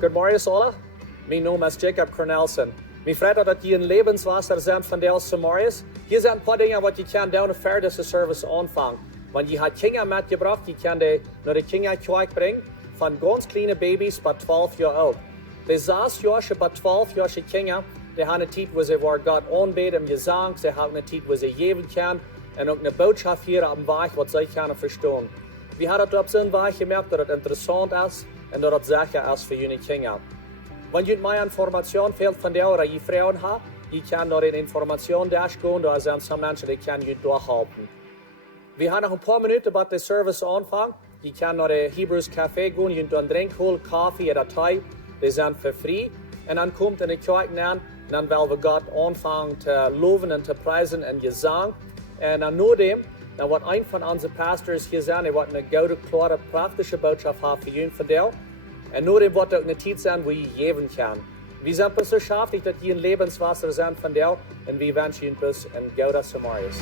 Goedemorgen alle. Mijn naam is Jacob Cornelsen. Mijn vriend dat je een Lebenswasser zijn van deze morgens. Hier zijn een paar dingen wat je kan doen voor deze service aanvangen. Want je had Kjeena metgebracht, je kan die naar de Kjeena kerk brengen. Van ganz kleine baby's bij 12 jaar oud. De 6-jarige bij 12-jarige Kjeena, die hebben een tijd waar ze voor God aanbeden, gezang. Ze hebben een tijd waar ze geven kan. En ook een boodschap hier op de weg wat zij kunnen verstaan. We hebben het op zijn weg gemerkt dat het interessant is. En dat het zeker is voor jullie Kjeena. Wanneer je meer informatie veel van jou dat je vrouwen hebt, je kan naar de informatie gaan, daar zijn sommige mensen die kan je doorhelpen. We hebben nog een paar minuten bij de service aanvangen. Je kan naar de Hebrews Café gaan, je kunt drink holen, koffie of thee, die zijn voor vrij. En dan komt in de kerk aan, en dan willen we God aanvangen te loven en te prijzen en gezang. En dan nadem, dan wordt een van onze pastors hier zijn, die wordt een gouden, klare, praktische boodschap hebben voor jullie vertellen. En nadem wordt ook een tijd zijn waar je geven kan. We zijn zo beschäftigt dat je een Lebenswasser zijn van jou en we wensen je een gouden Samarius.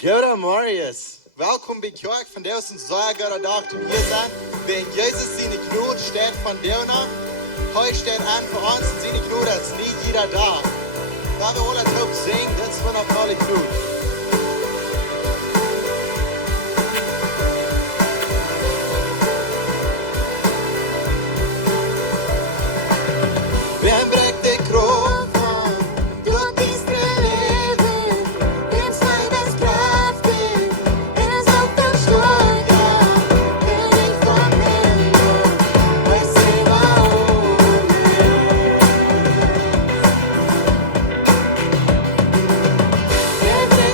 Goedemorgen. Welkom bij Kerk van Deus en zeer goede dag te hier zijn. Wenn Jezus zijn knoot steht van Deuna, heute steht an für uns und seine knoot ist nie jeder da. Da wir alle drauf singen, das ist noch alle knoot. Wer bringt den Krog? Yeah.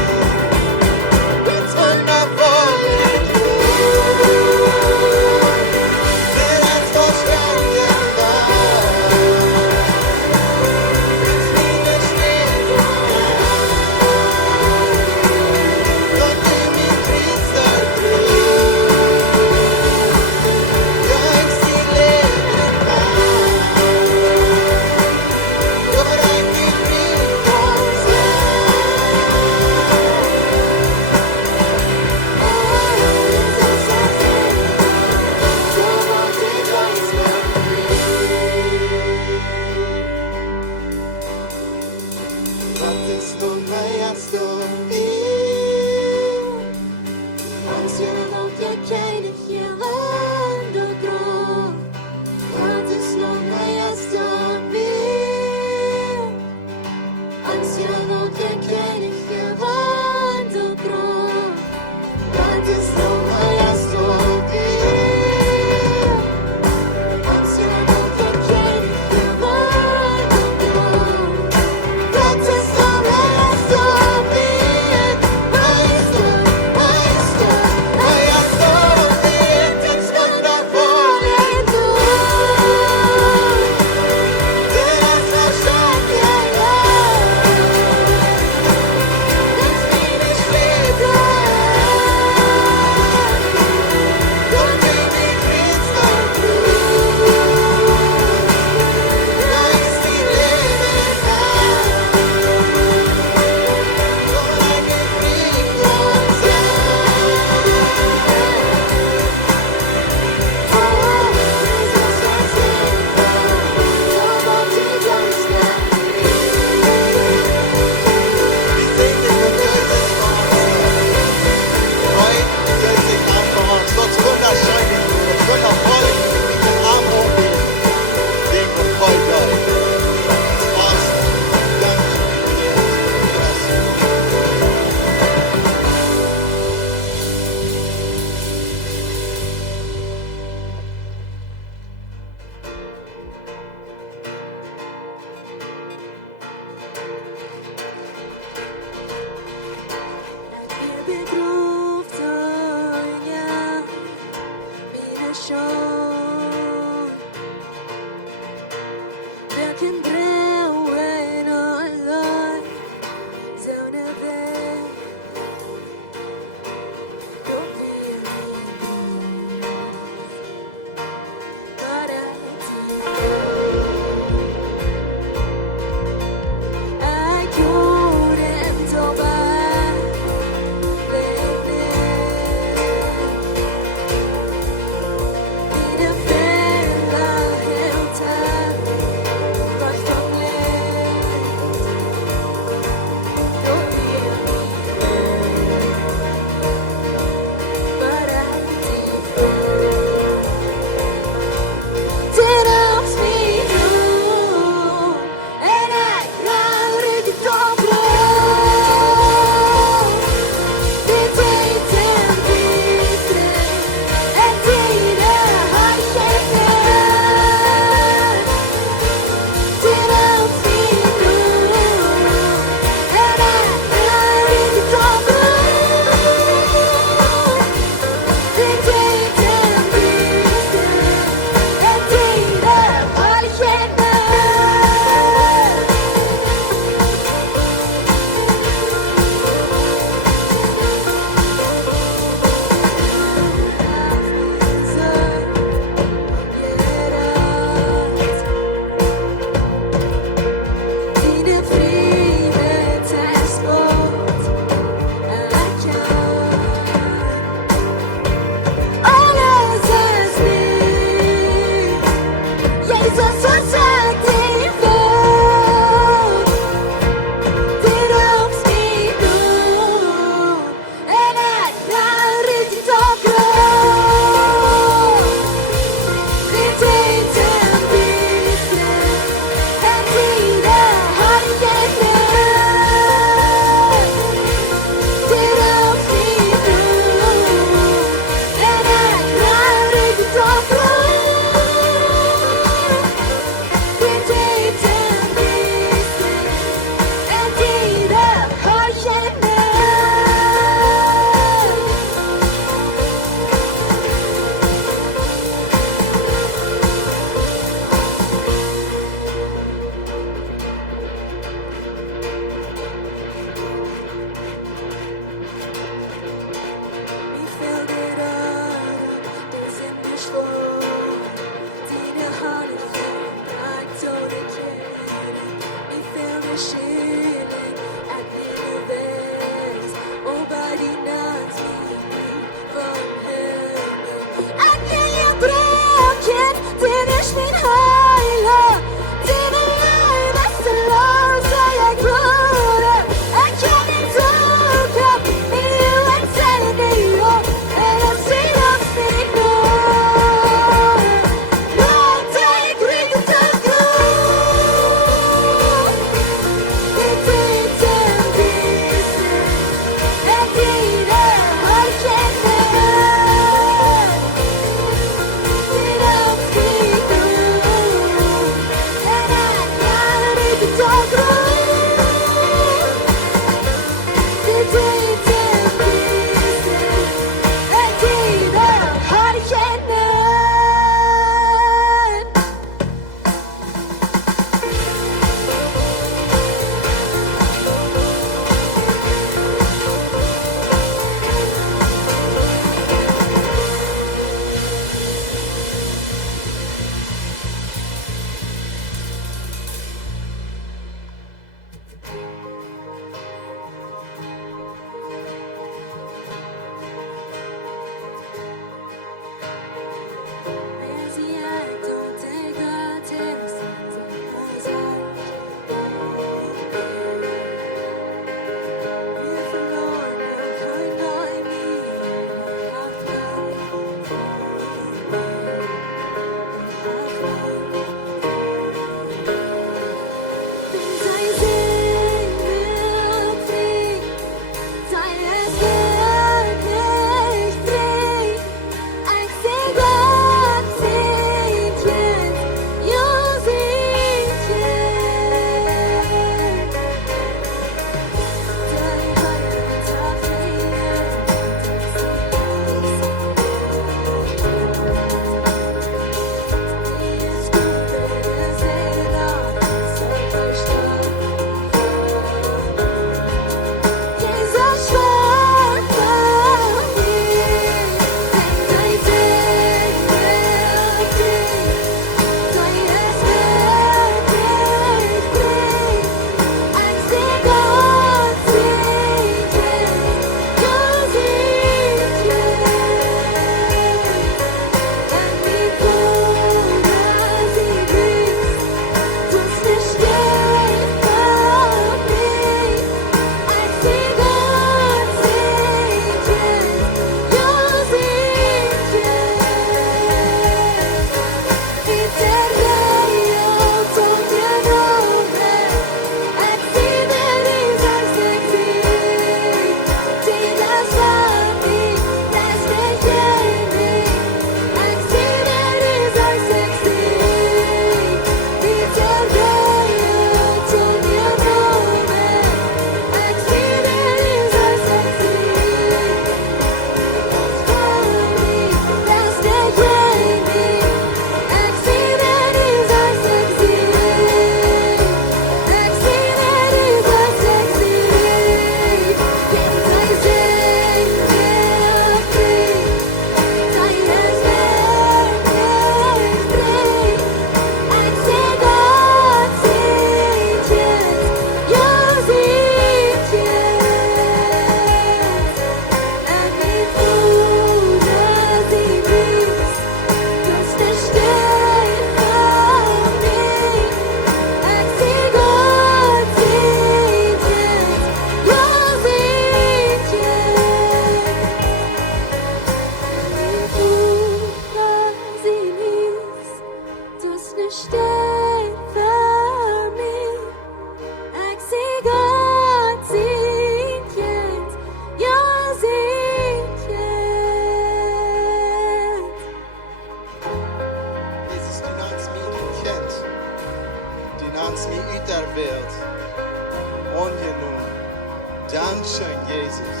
Dankeschön, Jesus.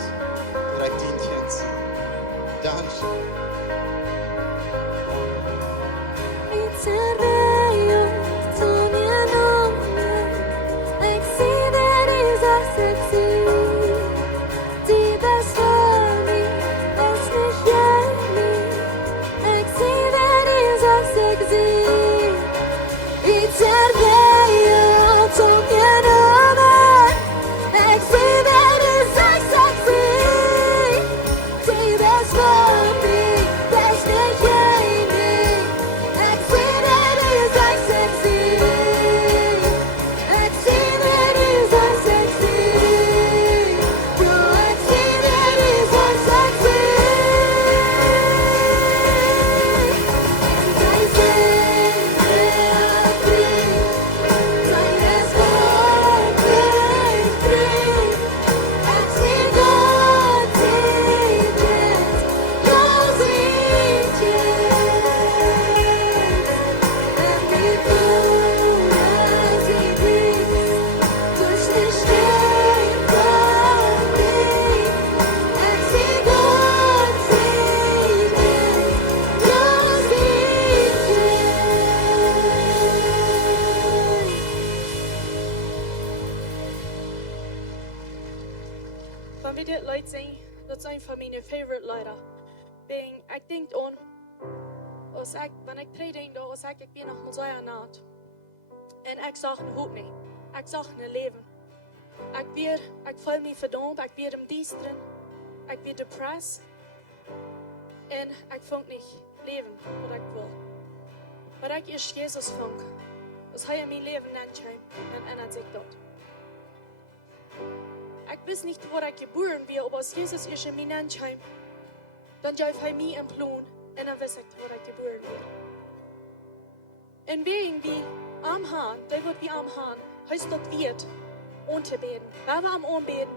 Direkt dient jetzt. Dankeschön. Van wie dit lied zijn, dat zijn van mijn favorite lieder. Ik denk aan, wanneer ik predik, dan zeg ik ben nog maar zo naad. En ik zag een hoop niet. Ik zag een leven. Ik voel me verdampt, ik ben im Diesteren, ik ben depressed. En ik vond niet leven wat ik wil. Maar ik is Jezus vond, als hij mijn leven nennt, dan ändert zich dat. Ik wist niet waar ik geboren ben, aber als Jezus is in mijn nennt, dan gaf hij mij een plan en dan wist ik waar ik geboren ben. En wegen wie am Haan, der wird wie am Haan, heißt dort wird, unterbeten. Weil wir am Anbeten,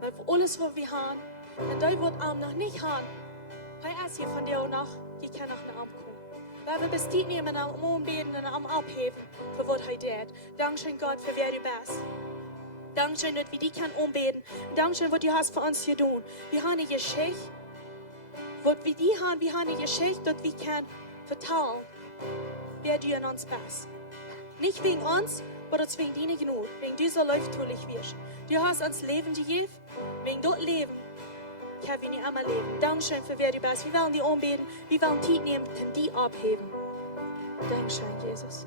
weil alles, was wir haben, und der wird am noch nicht haben. Hij is hier van jou nog, je kan nog naar hem komen. Waar we bestiet nemen am Anbeten und am Abheben, für was hij deed. Dankschön Gott, für wer du bist. Dankschön, dass wir die kann anbeten. Dankschön, was du hast für uns getan. Wir haben eine Geschichte, was wir die haben, wir haben eine Geschichte, dass wir kann vertellen, wer du in uns bist. Nicht wegen uns, aber wegen deiner Gnade, wegen dieser Läuftulich wirst. Du hast uns Leben gegeben, wegen dort Leben können wir nicht einmal leben. Dankeschön für wer du bist. Wir wollen die anbeten, wir wollen die nehmen, können die abheben. Dankeschön, Jesus.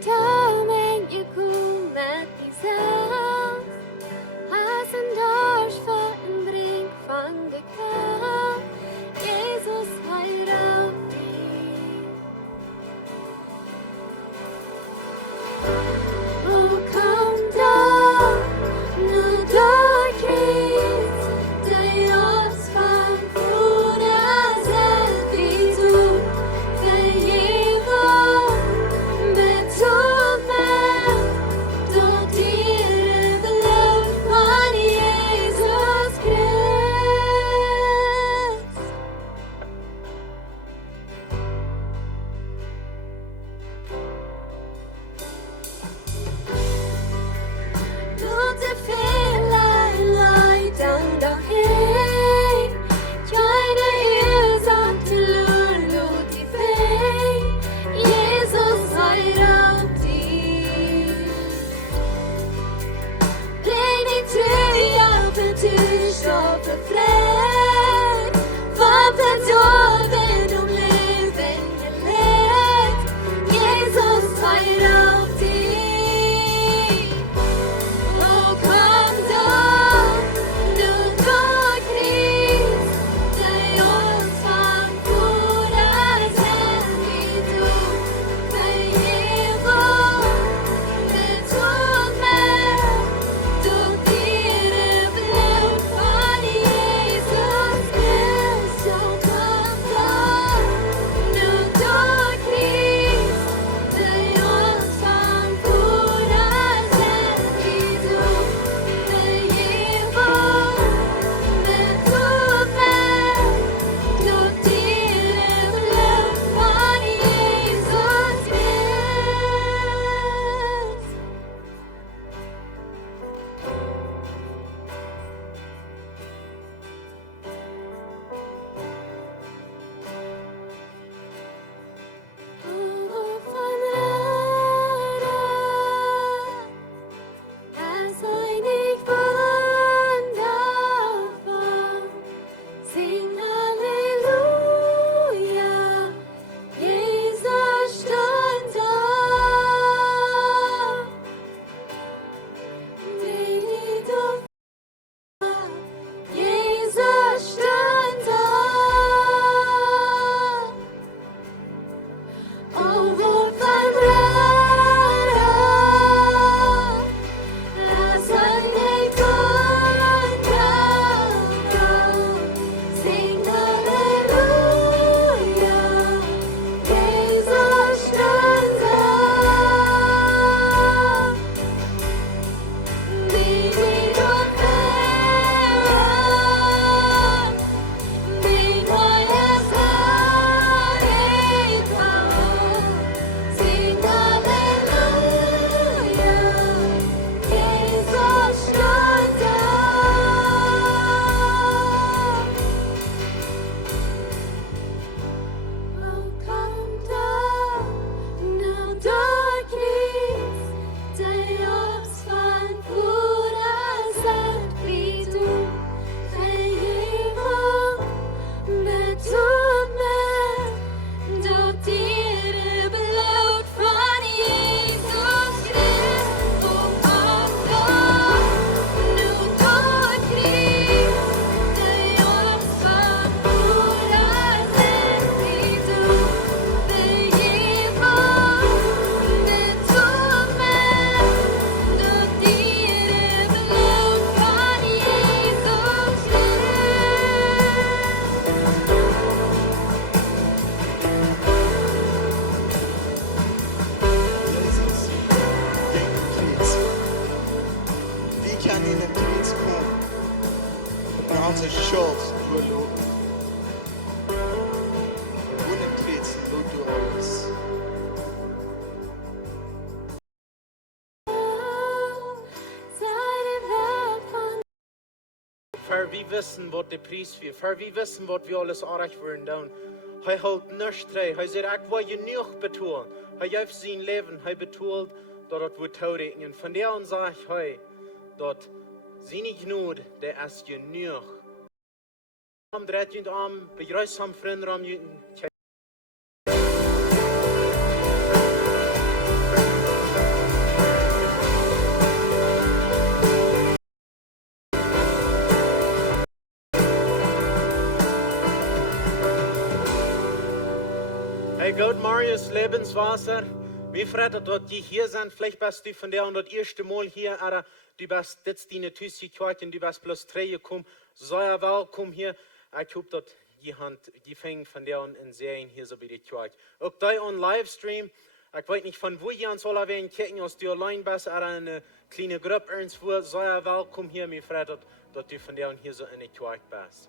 Time. Sing Halleluja, Jesus stand up. Lady of Jesus stand up. Oh, vårt farbröder, as when they come down, sing Halleluja, Jesus stand up. Big och Herren, big och yes Herren kom. Sing Halleluja, Jesus stand up. Oh, come down, now darkness, day of sun, foraset blir du, fejivang, betummer, då dir blod från Jesus Kristus, och kom down, nu darkness, day of sun, foraset blir du, fejivang, betummer, då dir blod från Jesus Jesus, gegen den Krieg. Wie kann in den Krieg kommen? Naar onze schuld doorlopen. Ohne Krieg loopt du alles. För vi wissen vad det pris vi, för vi wissen vad vi alles erreicht worden down. Hij houdt niks terug. Hij zegt, ik wil je genoeg betoelen. Hij heeft zijn leven, hij betoelt dat het wordt toerekenen. Van der aan zegt hij dat zijn genade, dat is genoeg. Am draait je aan, begrüßt am vrienden am je. Hey Gott, Marius, Lebenswasser. Wie freut dass die hier sind. Vielleicht bist du von der und das erste Mal hier, aber du bist jetzt deine Tüsse gekriegt und du bist plus 3 gekommen. Sei willkommen hier. Ich hoffe, dass die fängt von der und in Serien hier so bei dir gekriegt. Auch da on Livestream. Ich weiß nicht, von wo ihr uns alle werden kicken, als du allein bist, oder eine kleine Gruppe irgendwo. Sei willkommen hier. Mir freut dass du von der und hier so in der gekriegt bist.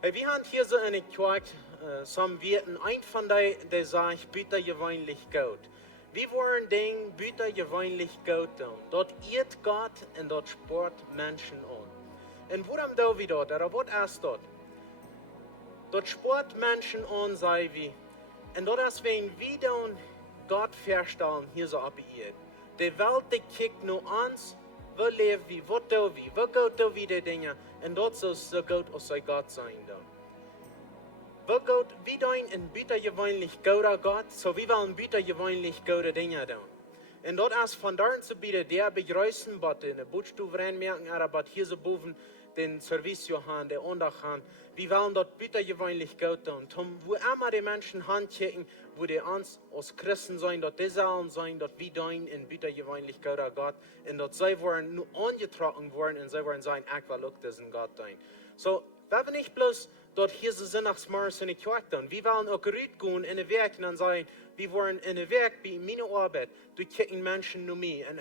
Hey, wir haben hier so eine Quart, some Wirten, ein von der sagt, bitte gewöhnlich Gott. Wir wollen den bitte gewöhnlich Gott tun. Dort irrt Gott und dort sport Menschen an. Und worum da wir dort, oder was ist dort? Dort sport Menschen an, sei wie. Und dort ist, wenn wir dann Gott verstellen, hier so ab ihr. Die Welt, die kickt nur uns, wo leben wir, wo tun wir, wo geht wir die Dinge. Und dort soll so gut als sei Gott sein da. Wo Gott, wie dein in bitter gewöhnlich Gott, so wie wollen bitter gewöhnlich gute Dinge tun. Und dort ist von dort zu bieten, der begrüßen, was in der Buchstaben reinmerken, aber hier so boven den Service Johann, der Unterhand. Wir wollen dort bitter gewöhnlich Gott tun. Wo immer die Menschen handchecken, wo die uns als Christen sein, dort die sollen sein, dort wie dein in bitter gewöhnlich Gott. Und dort sie wollen nur angetragen worden und sie wollen sein, ich will auch diesen Gott dein. So, wenn wir nicht bloß dort hier so sind, nach Smars in die Kirche tun. Wir wollen auch gerührt gehen in den Werk und dann sagen, wir wollen in den Werk bei meiner Arbeit, du kicken Menschen nur mir. Und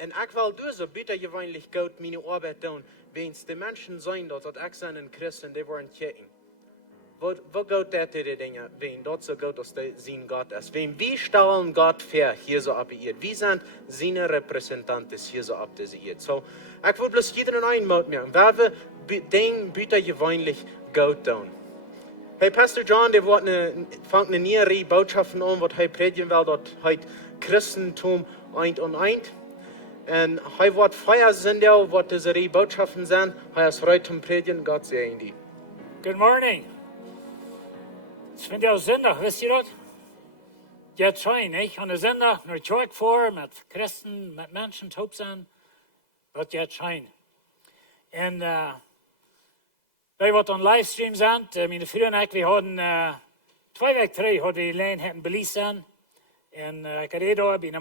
ich will du so bitter gewöhnlich Gott meine Arbeit tun, wenn es die Menschen sein, dort ich sind in Christen, die wollen kicken. Wo geht das die Dinge, wenn dort so Gott als sein Gott ist? Wenn wir stellen Gott fair hier so ab ihr, wir sind seine Repräsentanten hier so ab diese ihr. So, ich will bloß jeden einmal merken, weil wir den bitter gewöhnlich Gott tun. Hey, Pastor John, der fängt eine neue Botschaft an, was er predigen will, dort heute Christentum ein und ein. Und er wird feiern sind, was diese Botschaften sind. Er ist heute zum Predigen, Gott sei die. Good morning. Ich finde ja Sonntag, wisst ihr das? Jetzt schon, nicht? An der Sonntag naar Kerk vor, mit Christen, mit Menschen, taub sein. Das jetzt schon. Und wij wat aan livestream zijn, mijn vrienden en ik, we hadden 2 weken terug hadden we alleen het Belize zijn. En ik had daar bij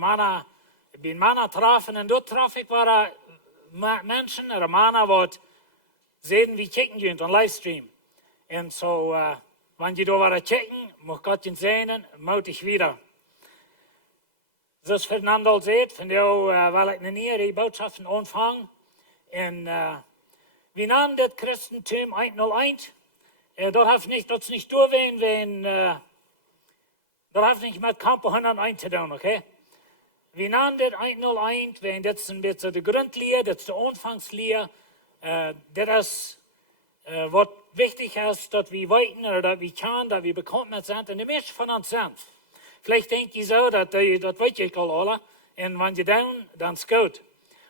een mannen trafen en dort traf ik waren mensen, een mannen wat sehen, wie checken je aan livestream. En zo, wanneer je daar waren checken, mocht God je zijn, moet ik weer. Zoals Fernando zegt, van jou wil ik niet die boodschappen ontvangen. En we namen dit Christentum 101. Dat is niet doorween, dat heeft niet met kampen 101 te doen, oké? We namen dit 101, want dit is een beetje de grondleer, dit is de aanvangsleer. Dit is wat wichtig is, dat we weten, of dat we kunnen, dat we bekend met zijn. En de meeste van ons zijn. Vielleicht denk je zo, dat weet je al alle. En wanneer je dan is het goed.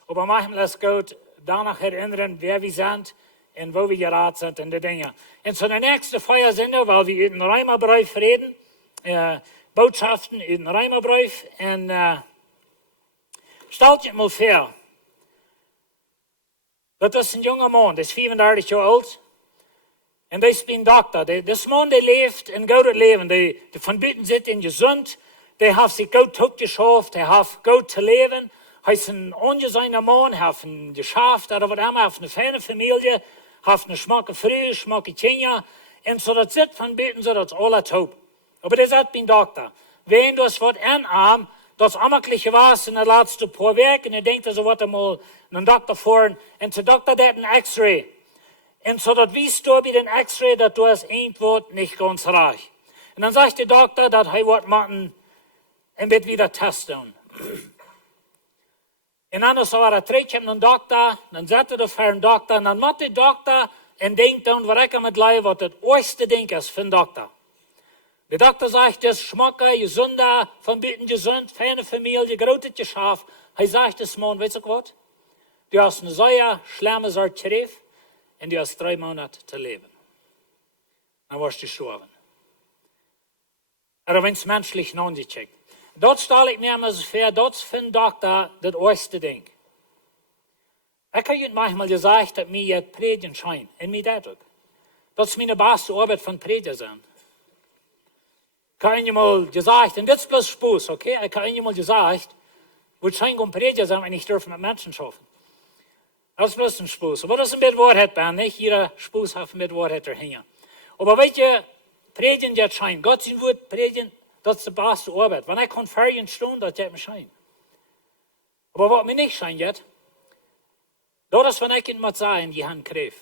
Maar manchmal is het goed, danach herinnern, wer wir sind und wo wir geraten sind in die Dinge. Und zu der nächsten Feuersendung, weil wir über den Römerbrief reden, Botschaften über den Römerbrief. Und stellt je mal vor, dat is een jonge man, die is 35 jaar oud. En die is een dokter. Das man, die leeft een goed leven. Die van buiten zit en gezond. Die heeft zich goed opgeschaft. Die heeft goed te leven. Hij is een ongezeiner man. Hij heeft een geschaft. Of wat immer. Hij heeft een fijne familie. Hij heeft een schmakke vrouw, schmakke kinderen. En zo dat zit van buiten, zo dat is alle top. Maar die zit een dokter. Wenn das wat aanarm, dat is amakkelijk was in de laatste paar weken. En ik denk dat ze wat eenmaal een dokter voor. En de dokter deed een x-ray. En zodat wie stoor bij den X-ray, dat du es irgendwo nicht ganz reich. Und dann sagt der Doktor, dass er wird machen, und wird wieder testen. Und dann ist er terug einen Doktor, dann sagt er für einen Doktor, und dann macht der Doktor und denkt dann, was ich mit Leib, was das erste Ding ist für den Doktor. Der Doktor sagt, das ist schmacker, gesunder, von Bitten gesund, feine Familie, großes Geschäft. Er sagt das Mann, weißt du was? Du hast eine sehr schlimme Sorte Schrift. En die had 3 maanden te leven. Dan was hij gestorven. Er werd menselijk nagecheckt. Dat stel ik me maar zo voor, dat vind ik dat het eerste ding. Ik heb je manchmal gezegd dat mij het predigen schijnt. En mij dat ook. Dat is mijn beste arbeid van predigen zijn. Ik heb je mal gezegd, en dit is bloß Spaß, oké? Ik heb je mal gezegd, wo schijnt om predigen zijn en ik durf met mensen schaffen. Dat is bloß een Spaß. Aber das ist ein bisschen Wahrheit bei, nicht? Jeder Spaß hat mit Wahrheit dahinter. Aber weet je, predigen jetzt scheint. Gott sein Wort predigen, das ist die beste Arbeit. Wenn ich kann Ferien stehen, das wird mir scheint. Aber was mir nicht scheint jetzt, das ist, wenn ich ihn mal sagen, die Hand krieg.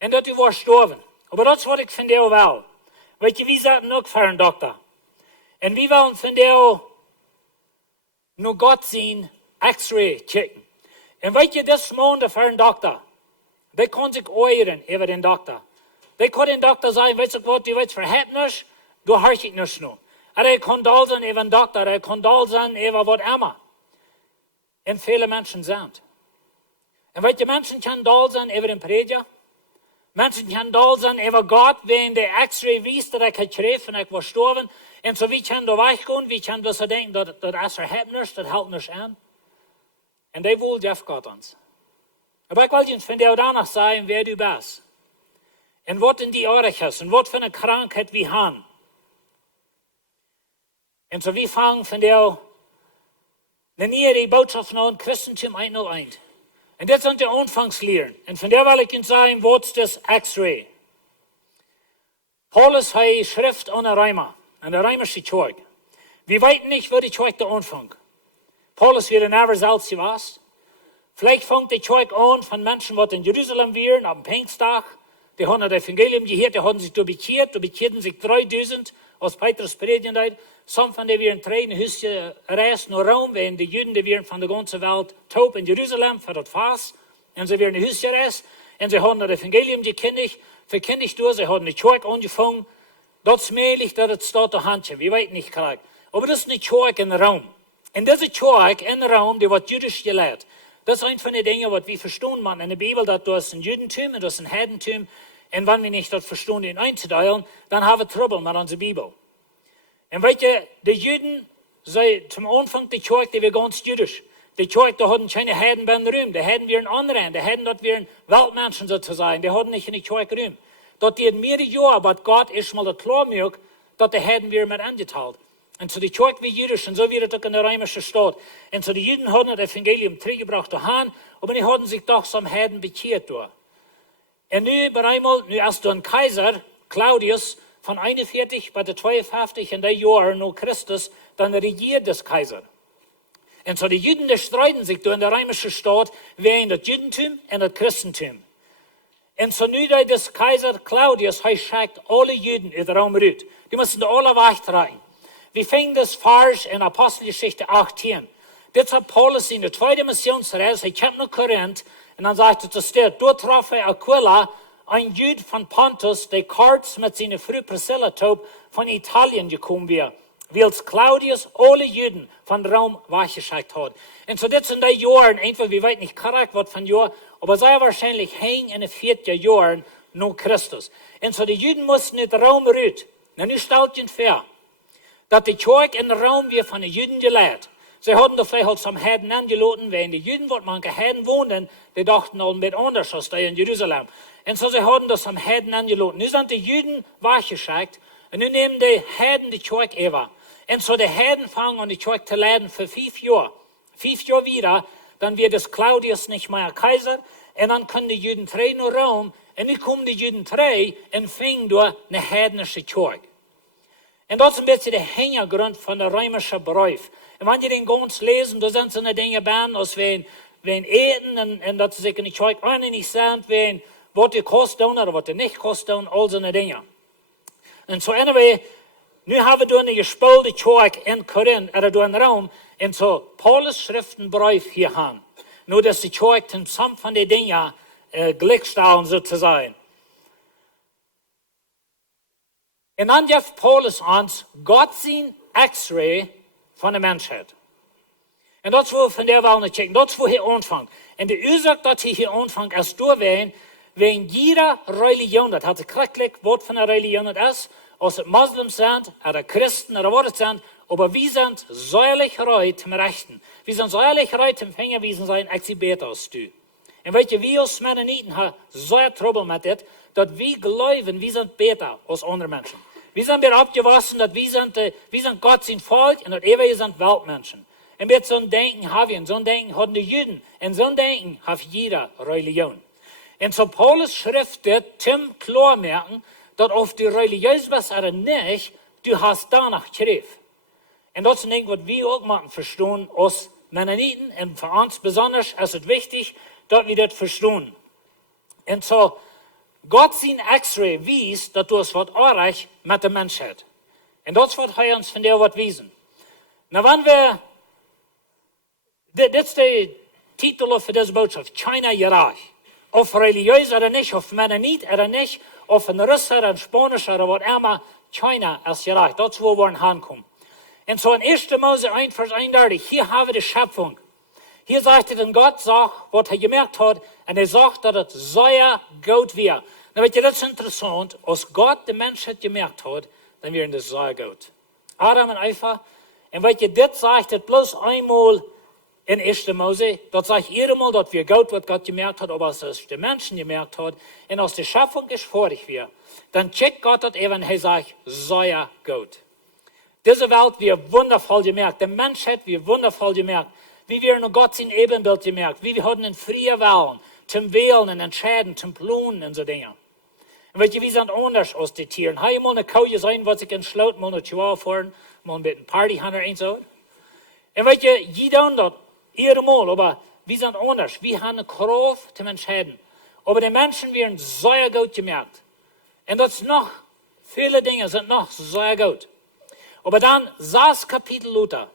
Und dass die war gestorben. Aber das ist, was ich von dir will. Weet je, wir sind auch für einen Doktor. Und wir wollen von dir nur Gott sehen, X-ray checken. En weet je, dat maanden voor een dokter. Die kon zich oeieren over den dokter. Die kon den dokter zeggen, weet je wat, die weet verhetnis, du hart ik niet nu. En hij kon dol zijn over een dokter, hij kon dol zijn over wat immer. En vele mensen zijn. En weet je, mensen kunnen dol zijn over een prediger. Mensen kunnen dol zijn over God, wenn de X-ray wies dat ik het schreef en ik was gestorven. En zo wie kunnen er weggaan, wie kunnen dus denken dat is verhetnis, dat helpt niet aan. En die wil Jeff Gott ons. Maar ik wil je van jou danach zeggen wer du bist. En wat in die oorlog is. En wat voor een krankheid we hebben. En zo we vangen van jou een nieuwe boodschap aan Christentum 101. En dit zijn de aanvangslehren. En van daar wil ik je zeggen wat is das X-ray. Paulus heeft schrift aan de Römer. Aan de Römersche Kerk. We weten niet waar die Kerk de aanvang. Paulus wird in ever selbst was. Vielleicht fängt die Kirche an von Menschen, die in Jerusalem waren, am Pfingsttag. Die haben das Evangelium gehört, die haben sich da bekehrten sich 3000, als Petrus predigen hat. Some von denen waren drei in Hüsse reist nach Rom, weil die Juden, die waren von der ganzen Welt taub in Jerusalem für das Fass. Und sie waren in Hüsse reist, und sie haben das Evangelium verkündigt durch, sie haben die Kirche angefangen. Das ist möglich, dass es dort ein Handchen, wir weten nicht klar. Aber das ist eine Kirche in Rom. Und diese Kirche in Rom, die wird jüdisch gelehrt. Das ist eine von den Dingen, was wir verstehen man in der Bibel, dass du hast ein Judentum und du hast ein Heidentum. Und wenn wir nicht das verstehen, ihn einzuteilen, dann haben wir Trouble mit unserer Bibel. Und weißt du, die Juden, zum Anfang die Kirche, die war ganz jüdisch. Die Kirche, die hatten keine Heiden beim Ruhm, die hatten wir in anderen, die hatten dort wir Weltmenschen sozusagen, die hatten nicht in die Kirche Ruhm. Dort die mehrere Jahre, aber Gott ist mal klar gemacht, dass die hatten wir mit angeteilt. Und so die Kirche wie jüdisch, und so wird es in der römischen Stadt. Und so die Juden haben das Evangelium zurückgebracht daheim, aber die hatten sich doch zum Heiden bekehrt durch. Und nu als ein Kaiser, Claudius, von 41 bis 52 in der Jahren nach Christus, dann regiert das Kaiser. Und so die Juden, die streiten sich durch in der römischen Stadt, wegen das Judentum und das Christentum. Und so nu das Kaiser Claudius, schickt alle Juden in den Raum rüt. Die müssen alle wegtragen. Wir fingen das falsch in Apostelgeschichte 18. Das hat Paulus in der zweiten Missionsreise, er kommt nach Korinth, und dann sagt er zu steht, dort traf er Aquila, ein Jude von Pontus, der kurz mit seiner Frau Priscilla Taub von Italien gekommen wäre, weil Claudius alle Juden von Rom weggeschickt hat. Und so das sind die Jahren, einfach, wir weit nicht korrekt was von Jahr, aber sehr wahrscheinlich hängen in den 4. Jahren nach Christus. Und so die Juden mussten in den Raum rüt. Und nu stellt ihr vor, dass die Kirche in den Raum wir von den Juden gelehrt. Sie hatten da vielleicht zum Heiden angeladen, wenn die Juden, wo manche Heiden wohnen, die dachten all mit anders als die in Jerusalem. Und so sie hatten das zum Heiden angeladen. Nu sind die Juden weggeschickt und nu nehmen die Heiden die Kirche über. Und so die Heiden fangen an die Kirche zu leiden für 5 Jahre. 5 Jahre wieder, dann wird das Claudius nicht mehr Kaiser und dann können die Juden 3 nach Rom und nu kommen die Juden 3 und fangen durch eine heidnische Kirche. Und das ist ein bisschen der Hintergrund von der römischen Beruf. Und wenn ihr den ganz lesen, da sind so eine Dinge bei, als wenn Eten und dass sie sich in die Kirche einig sind, was die kosten oder was die nicht kosten, all so eine Dinge. Und so anyway, nu haben wir eine gespolte Kirche in Korinth, oder in Rom, und so Paulus Schriftenbrief hier haben. Nur, dass die Kirche zusammen von den Dingen gleichstellen sozusagen. Und dann gibt Paulus uns Gott sein X-Ray von der Menschheit. Und das, wo wir von der wollen checken, das, wo hier anfängt. Und die Ursache, dass hier anfängt, ist durch, wenn jeder Religion, das hat sich gekriegt, was von der Religion ist, ob es Moslems sind, oder Christen, oder was es sind, aber wir sind säuerlich reut zum Rechten. Wir sind säuerlich reut zum Fingerwiesen sein, als sie besser als du. Und weißt du, wir als Mennoniten haben so ein Trouble mit das, dass wir glauben, wir sind besser als andere Menschen. Wir sind wieder abgewaschen, dass wir sind Gott sein Volk und dass wir sind Weltmenschen. Und mit so ein Denken haben wir, und so ein Denken haben die Juden, und so ein Denken hat jeder Religion. Und so Paulus Schrift wird Tim klar merken, dass auf die religiös bist oder nicht, du hast danach geschrieben. Und das ist ein Ding, was wir auch machen, verstehen als Mennoniten, und für uns besonders ist es wichtig, dass wir das verstehen. Und so, Gott sein X-Ray wies, dass du es was erreicht mit der Menschheit. Und das wird er uns von der was wiesen. Na, wenn wir, das ist der Titel für diese Botschaft, China Jeracht. Auf religiös oder nicht, auf Mennonit oder nicht, auf ein Russer, ein Spanischer oder was immer, China ist Jeracht. Das ist, wo wir hinkommen. Und so in 1. Mose 1, Vers 31, hier haben wir die Schöpfung. Hier sagt er, denn Gott sagt, was er gemerkt hat, und er sagt, dass es sehr gut wäre. Na, weißt du, das ist interessant, als Gott die Menschheit gemerkt hat, dann wäre das sehr gut. Adam und Eva, und weißt du, das sagt er bloß einmal in 1. Mose, das sagt jedes Mal, dass wir gut, was Gott gemerkt hat, aber als es die Menschen gemerkt hat, und als die Schöpfung ist fertig wäre, dann checkt Gott das eben, und er sagt, sehr gut. Diese Welt wird wundervoll gemerkt, die Menschheit wird wundervoll gemerkt. Wie wir in Gott sein Ebenbild gemerkt, wie wir hatten in freie Wahlen, zum Wählen und Entscheiden, zum Planen und so Dinge. Und weißt du, wir sind anders als die Tiere. Habe ich mal eine Kuh gesehen, was ich in Schlaut, mal eine Chihuahua fahren, mal ein bisschen Party haben und so. Und weißt du, jeder das, jedes Mal, aber wir sind anders. Wir haben eine Kraft zum Entscheiden. Aber die Menschen werden sehr gut gemerkt. Und das ist noch, viele Dinge sind noch sehr gut. Aber dann 6 Kapitel Luther.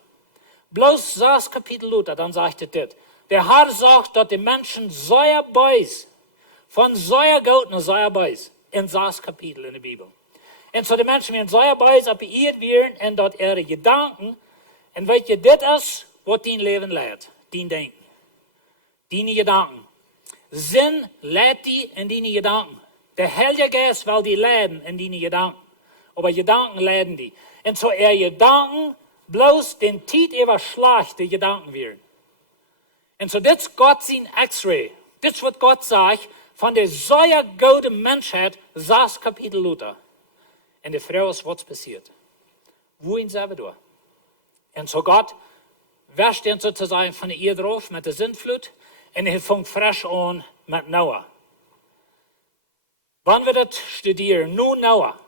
Bloß 6 Kapitel Luther, dann sagt er das. Der Herr sagt, dass die Menschen sehr beiß, von sehr gut nach sehr beiß, in 6 Kapitel in der Bibel. Und so die Menschen werden sehr beiß, aber ihr werden, und dass ihre Gedanken, und weißt du, das ist, was dein Leben lehrt, dein Denken, deine Gedanken. Sinn lehrt die in deine Gedanken. Der Heilige Geist will die leiden in deine Gedanken. Aber Gedanken leiden die. Und so Gedanken bloß den Tiet überschlacht, die Gedanken werden. Und so das ist Gott sein X-Ray. Das ist, was Gott sagt, von der sehr guten Menschheit, 6 Kapitel Luther. Und die Frau ist, was passiert. Wohin selber durch. Und so Gott wäscht ihn sozusagen von der Erde drauf mit der Sintflut und er fängt frisch an mit Noah. Wann wir das studieren, nun Noah.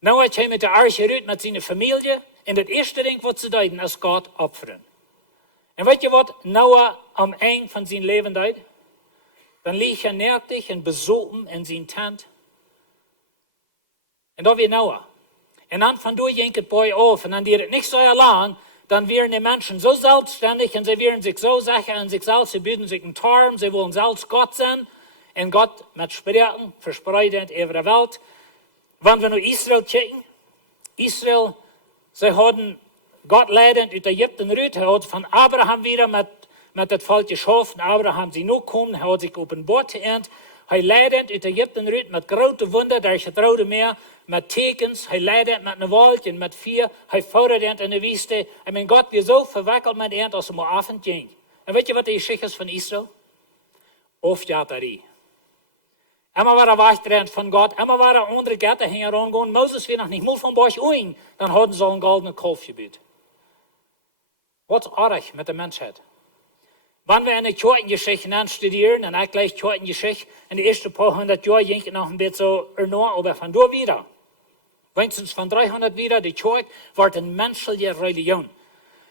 Noah kam mit der Arche raus mit seiner Familie und das erste Ding, was zu deuten, ist Gott opfern. Und weet je was Noah am Ende von seinem Leben deed? Dann liegt er nervig und besopen in sein Tent. Und da wie Noah. Und dann von durch ging het Boy auf. Und dann die het nicht so lang, dann werden die Menschen so selbstständig und sie werden sich so sicher in sich selbst, sie bilden sich einen Turm, sie wollen selbst Gott sein. Und Gott mit Sprechen verspreiden über die Welt. Wenn wir nur Israel checken, Israel, sie hatten Gott leidend uit Ägypten uit. Hij had van Abraham wieder met het volk geschaffen. Abraham sie nog komen. Hij had zich op een boot geënt. Hij leidend uit Ägypten uit met grote wunder. Daar getrouwde meer met tekens. Hij leidend met een wolk en met vuur. Hij voerde in de wüste. En mijn God weer zo verwikkeld met het als hij maar avond ging. En weet je wat de geschichte is van Israël? Afjaterie. Immer war er weggerannt von Gott, immer war er andere Gärte herangehen. Moses wird noch nicht mal von Bauch uing. Dann hatten sie einen goldenen Kalf gebüht. Was ist arg mit der Menschheit? Wenn wir eine Kirchengeschichte studieren, und auch gleich Kirchengeschichte, in den ersten paar 100 Jahren ging es noch ein bisschen so enorm, aber von da wieder. Wenigstens von 300 wieder, die Kirche war eine menschliche Religion.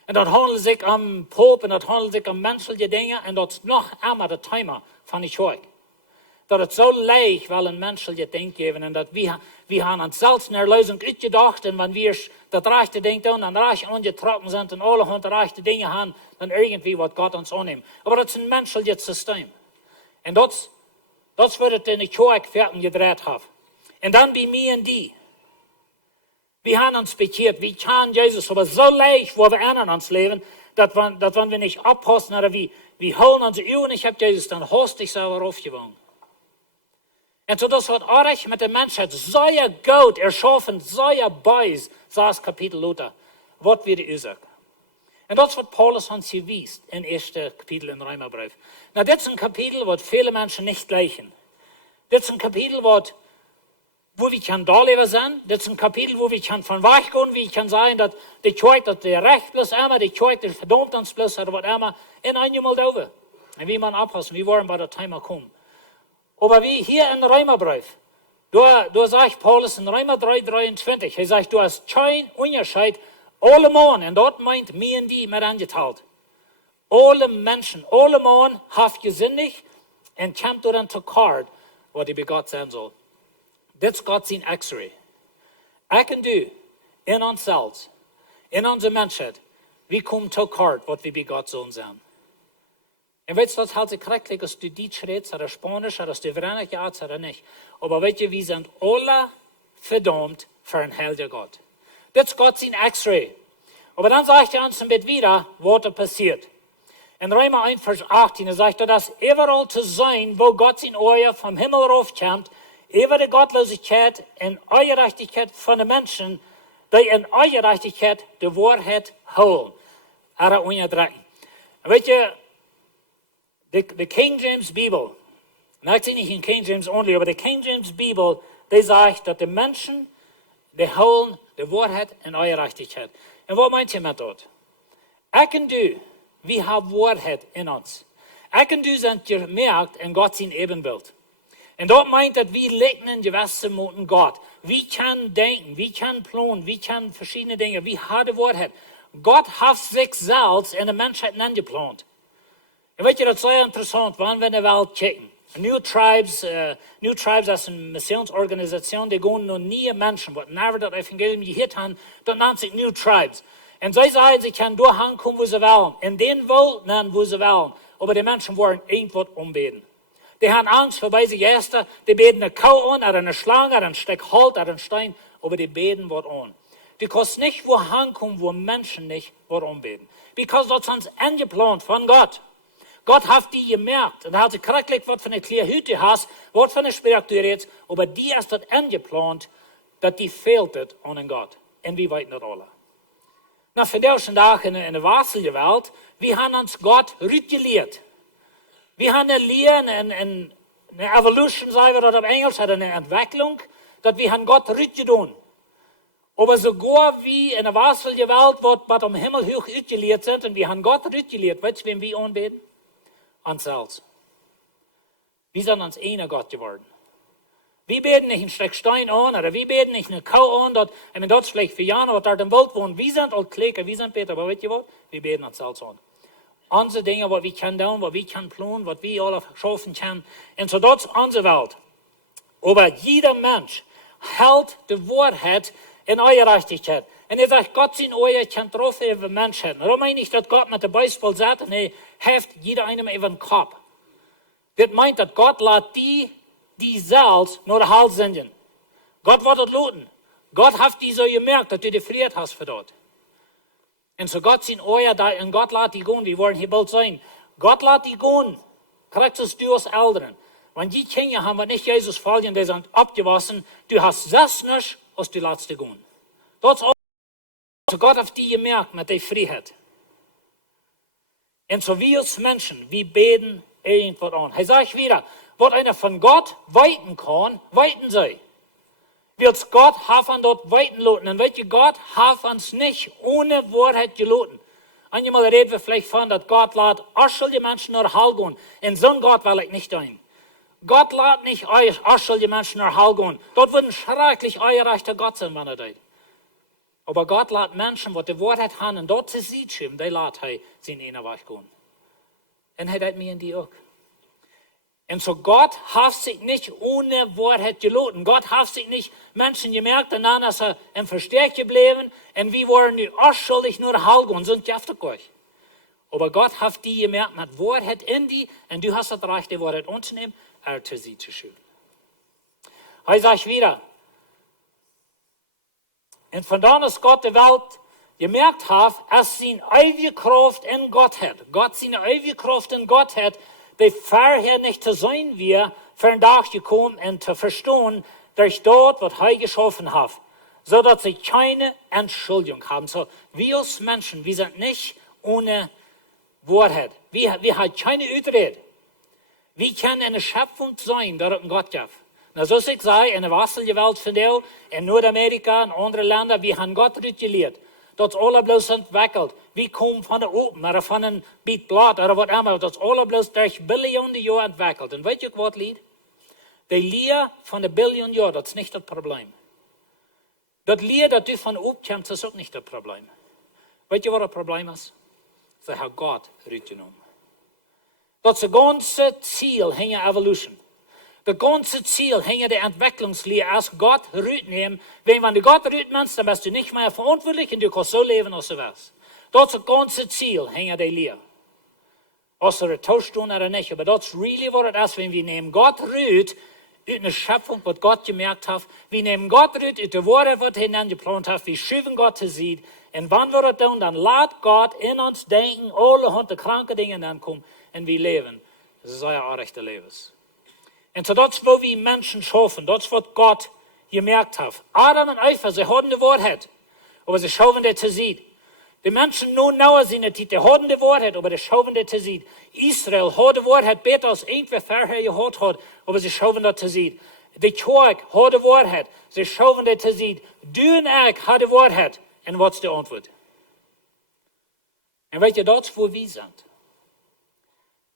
Und das handelt sich um Pope, und das handelt sich um menschliche Dinge, und das ist noch einmal das Thema von der Kirche. Dat het zo leicht wel een menselijke ding geven en dat we haben uns selbst eine Lösung uitgedacht en wenn wir das rechte Ding tun, dann recht angetrokken sind und alle hun rechte Dinge haben, dann irgendwie wird Gott uns annehmen. Aber das ist ein menschliches System. Und das wird es in der Kirche fertig gedreht haben. Und dann bei mir und die. Wir haben uns bekehrt, wir kennen Jesus, aber so leicht, wo wir ändern uns leben, dass wenn wir nicht abpassen oder wir holen uns und ich habe Jesus, dann hast dich selber aufgewogen. Und so das wird arg mit der Menschheit, sehr gut erschaffen, sehr beis, saß Kapitel Luther, was wir die Ursache. Und das wird Paulus uns hier wies, in 1. Kapitel im Römerbrief. Na, das ist ein Kapitel, was viele Menschen nicht gleichen. Das ist ein Kapitel, wo wir kann da leben sein. Das ist ein Kapitel, wo wir kann von weg gehen, wie ich kann sagen, dass die Kirche, dass der Recht bloß einmal, die Kirche, der verdammt uns bloß, oder was immer, in einem Mal da. Und wie man abpassen, wie wollen bei der Thema kommen. Aber wie hier in Römerbrief, da sagt Paulus in Römer 3,23, er sagt, du hast kein Unterschied, alle Menschen, und dort meint mir und die mit angeteilt. Alle Menschen, alle Menschen haben gesündigt und kommt dann zu Kart, was die bei Gott sein soll. Das ist Gott sein X-Ray. Ich und du, in uns selbst, in unserer Menschheit, wir kommen zu Kart, was wir bei Gott sollen sein. Und weißt du, was halt sich schrecklich, dass du Deutsch redest, oder Spanisch, oder dass du Vereinigung hast, oder nicht. Aber weißt du, wir sind alle verdammt für einen heiligen Gott. Das ist Gott sein X-Ray. Aber dann sagt er uns ein bisschen wieder, was da passiert. In Römer 1, Vers 18, er sagt er, dass überall zu sein, wo Gott sein Euer vom Himmel raufkommt, über die Gottlosigkeit und Ungerechtigkeit von den Menschen, die in Ungerechtigkeit die Wahrheit holen. Oder unterdrücken. Weißt du, die King James Bibel, ich sehe nicht in King James only, aber die King James Bibel, die sagt, dass die Menschen, die holen die Wahrheit in Ungerechtigkeit. Und was meint ihr mit dort? Ich und du, wir haben Wahrheit in uns. Ich und du sind gemerkt in Gott sein Ebenbild. Und dort meint, dass wir legen in gewisse Moten Gott. Wir können denken, wir können planen, wir können verschiedene Dinge, wir haben die Wahrheit. Gott hat sich selbst in der Menschheit angeplant. Und weißt du, das ist sehr interessant, wenn wir in der Welt checken. New Tribes ist eine Missionsorganisation, die gehen nur nie Menschen, die never das Evangelium gehört haben, das nennt sich New Tribes. Und sie sagen, sie können durchkommen, wo sie wollen. In den Welten, wo sie wollen. Aber die Menschen wollen irgendwas umbeten. Die haben Angst vor sich Gäste, die beten eine Kau an, oder eine Schlange, oder ein Stück Holz, oder einen Stein, aber die beten was an. Die kannst nicht wohin kommen, wo Menschen nicht was umbeten. Because das ist angeplant von Gott. Gott hat die gemerkt. Und hat sie krieglich, was von der kleinen Hütte hast, was von der Sprach du redest, aber die ist das angeplant, dass die fehlt an Gott. Und wie weit nicht alle. Na, für die Tag in der Wasserwelt, wir haben uns Gott rütgeliert. Wir haben eine Lehre, eine Evolution, sagen wir das auf Englisch, eine Entwicklung, dass wir haben Gott rütgedoen. Aber sogar wie in der Wasserwelt, was am Himmel hoch rütgeliert sind, und wir haben Gott rütgeliert, weißt du, wem wir anbeten? Uns selbst. Wir sind uns einer Gott geworden. Wir beten nicht ein Stück Stein an, oder wir beten nicht eine Kau an, dort, ich meine, das ist vielleicht für Jana, was dort im Wald wohnen. Wir sind alt Kläger, wir sind Peter, aber weißt du was? Wir beten uns selbst an. Unsere Dinge, was wir können tun, was wir können planen, was wir alle schaffen können. Und so, das ist unsere Welt. Aber jeder Mensch hält die Wahrheit in eurer Gerechtigkeit. Und ich sage, Gott sind euer, kann drauf über Menschen. Darum meine ich, dass Gott mit dem Beispiel sagt, und er heft jeder einem über den Kopf. Das meint, dass Gott lässt die selbst nur der Hals senden. Gott wird das looten. Gott hat die so gemerkt, dass du die Frieden hast für dort. Und so Gott sind euer da, und Gott lässt die gehen, wir wollen hier bald sein. Gott lässt die gehen. Kriegst es du als Eltern. Wenn die Kinder haben, wenn nicht Jesus folgen, die sind abgewaschen, du hast das nicht, als die letzte gehen. Das ist auch, so Gott hat die gemerkt mit der Freiheit. Und so wir als Menschen, wir beten irgendwas an. Er sagt wieder, was einer von Gott weiten kann, weiten sei. Willst Gott hat an dort weiten loten. Und welche Gott hat uns nicht ohne Wahrheit geloten. Einmal reden wir vielleicht von, dass Gott lässt die Menschen nach Hall gehen. In so einen Gott will ich nicht ein. Gott lässt nicht die Menschen nach Hall gehen. Dort würden schrecklich euer rechter Gott sein, wenn er das. Aber Gott lässt Menschen, die die Wahrheit haben, und dort zu sieht schieben, die lässt er sie in einer Weg gehen. Und er hat mir in die auch. Und so Gott hat sich nicht ohne Wahrheit geloten. Gott hat sich nicht Menschen gemerkt, und dann ist er im Versteck geblieben, und wir waren die schuldig nur Hall gehen, sind jaftig euch. Aber Gott hat die gemerkt, mit Wahrheit in die, und du hast das Recht, die Wahrheit anzunehmen, zu sie zu schieben. Er sagt wieder, und von da ist Gott die Welt gemerkt hat, dass sie eine ewige Kraft in Gott hat. Gott seine ewige Kraft in Gott hat, die vorher nicht zu sein wir, für einen Tag gekommen und zu verstehen, durch dort, was er geschaffen hat, so dass sie keine Entschuldigung haben. So, wir als Menschen, wir sind nicht ohne Wahrheit. Wir haben keine Ausrede. Wir können eine Schöpfung sein, der ein Gott gibt. Na, so ich sage, in der westlichen Welt von der, in Nordamerika und anderen Ländern, wir haben Gott ritualiert. Dat is alle bloos ontwikkeld. Wie komt van de open, of van een biet blad, of wat immer. Dat is alle bloos durch biljoenen jaar ontwikkeld. En weet je wat lied? De leer van de biljoen jaar, dat is niet het probleem. Dat leer dat u van open komt, is ook niet het probleem. Weet je wat het probleem is? Ze hebben God uitgenomen. Dat is het ganze Ziel hinter Evolution. Das ganze Ziel hinter der Entwicklungslehre, als Gott rausnehmen. Wenn du Gott rausnimmst, dann bist du nicht mehr verantwortlich und du kannst so leben, als du willst. Das ist das ganze Ziel hinter der Lehre. Ob du tauscht tun oder nicht, aber das ist really, was es ist, wenn wir nehmen Gott raus, aus einer Schöpfung, was Gott gemerkt hat. Wir nehmen Gott raus, aus der Wahrheit, was er hineingeplant hat. Wir schieben Gott zu sehen. Und wenn wir das tun, dann lässt Gott in uns denken, alle Hunde, kranke Dinge dann kommen und wir leben. Das ist euer rechter Leben. Und so das, wo wir Menschen schaffen, das, was Gott gemerkt hat. Adam und Eva, sie hatten die Wahrheit, aber sie schauen das zu sehen. Die Menschen nun nauer sind, die hatten die Wahrheit, aber sie schauen das zu sehen. Israel hat die Wahrheit besser als irgendwer vorher gehabt hat, aber sie schauen das zu sehen. Die Kirche hat die Wahrheit, sie schauen das zu sehen. Du und ich haben die Wahrheit. Und was ist die Antwort? Und weißt du, das ist, wo wir sind.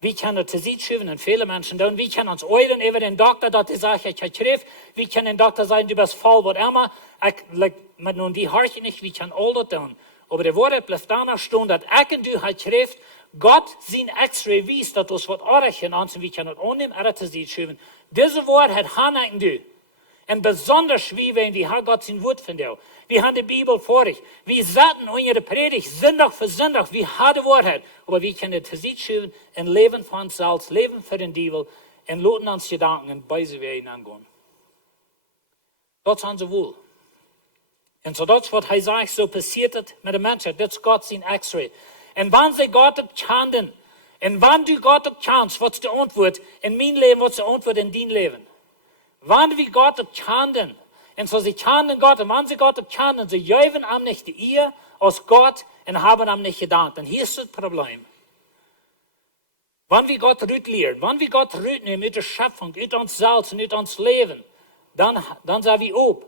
Wir können das sehen schieben und viele Menschen tun. Wir können uns euren über den Doktor, dass die sagt, ich habe Schrift. Wir können den Doktor sagen, du bist voll, was immer. Mit nun die Horche nicht, wir können all das tun. Aber die Wahrheit bleibt danach stehen, dass ich und du hast Schrift. Gott sein extra wies, dass das was Orchen an sind. Wir können das annehmen, das sehen schieben. Diese Wahrheit haben ich und du. Und besonders wie wenn wir Gott sein Wort von dir. Wir haben die Bibel vor sich. Wir satten unsere Predigt Sonntag für Sonntag. Wir haben die Wahrheit. Aber wir können das sehen schieben und leben für uns selbst, leben für den Teufel und lassen uns Gedanken und beise wir hineingehen. Das ist unser Wohl. Und so das, was er sagt, so passiert es mit den Menschen. Das ist Gott sein Extra. Und wenn sie Gott kennen, En wanneer du Gott ook kent, wat is de antwoord in mijn leven, wat is de antwoord in dien leven? Wanneer we Gott ook kennen, en zo ze kennen Gott, en wanneer ze Gott ook kennen, ze juichen hem niet de eer als Gott en hebben hem niet gedankt. En hier is het probleem. Wanneer we Gott uitleren, wanneer we Gott uitnemen uit de Schöpfung, uit ons zelfs en uit ons leven, dan zijn we op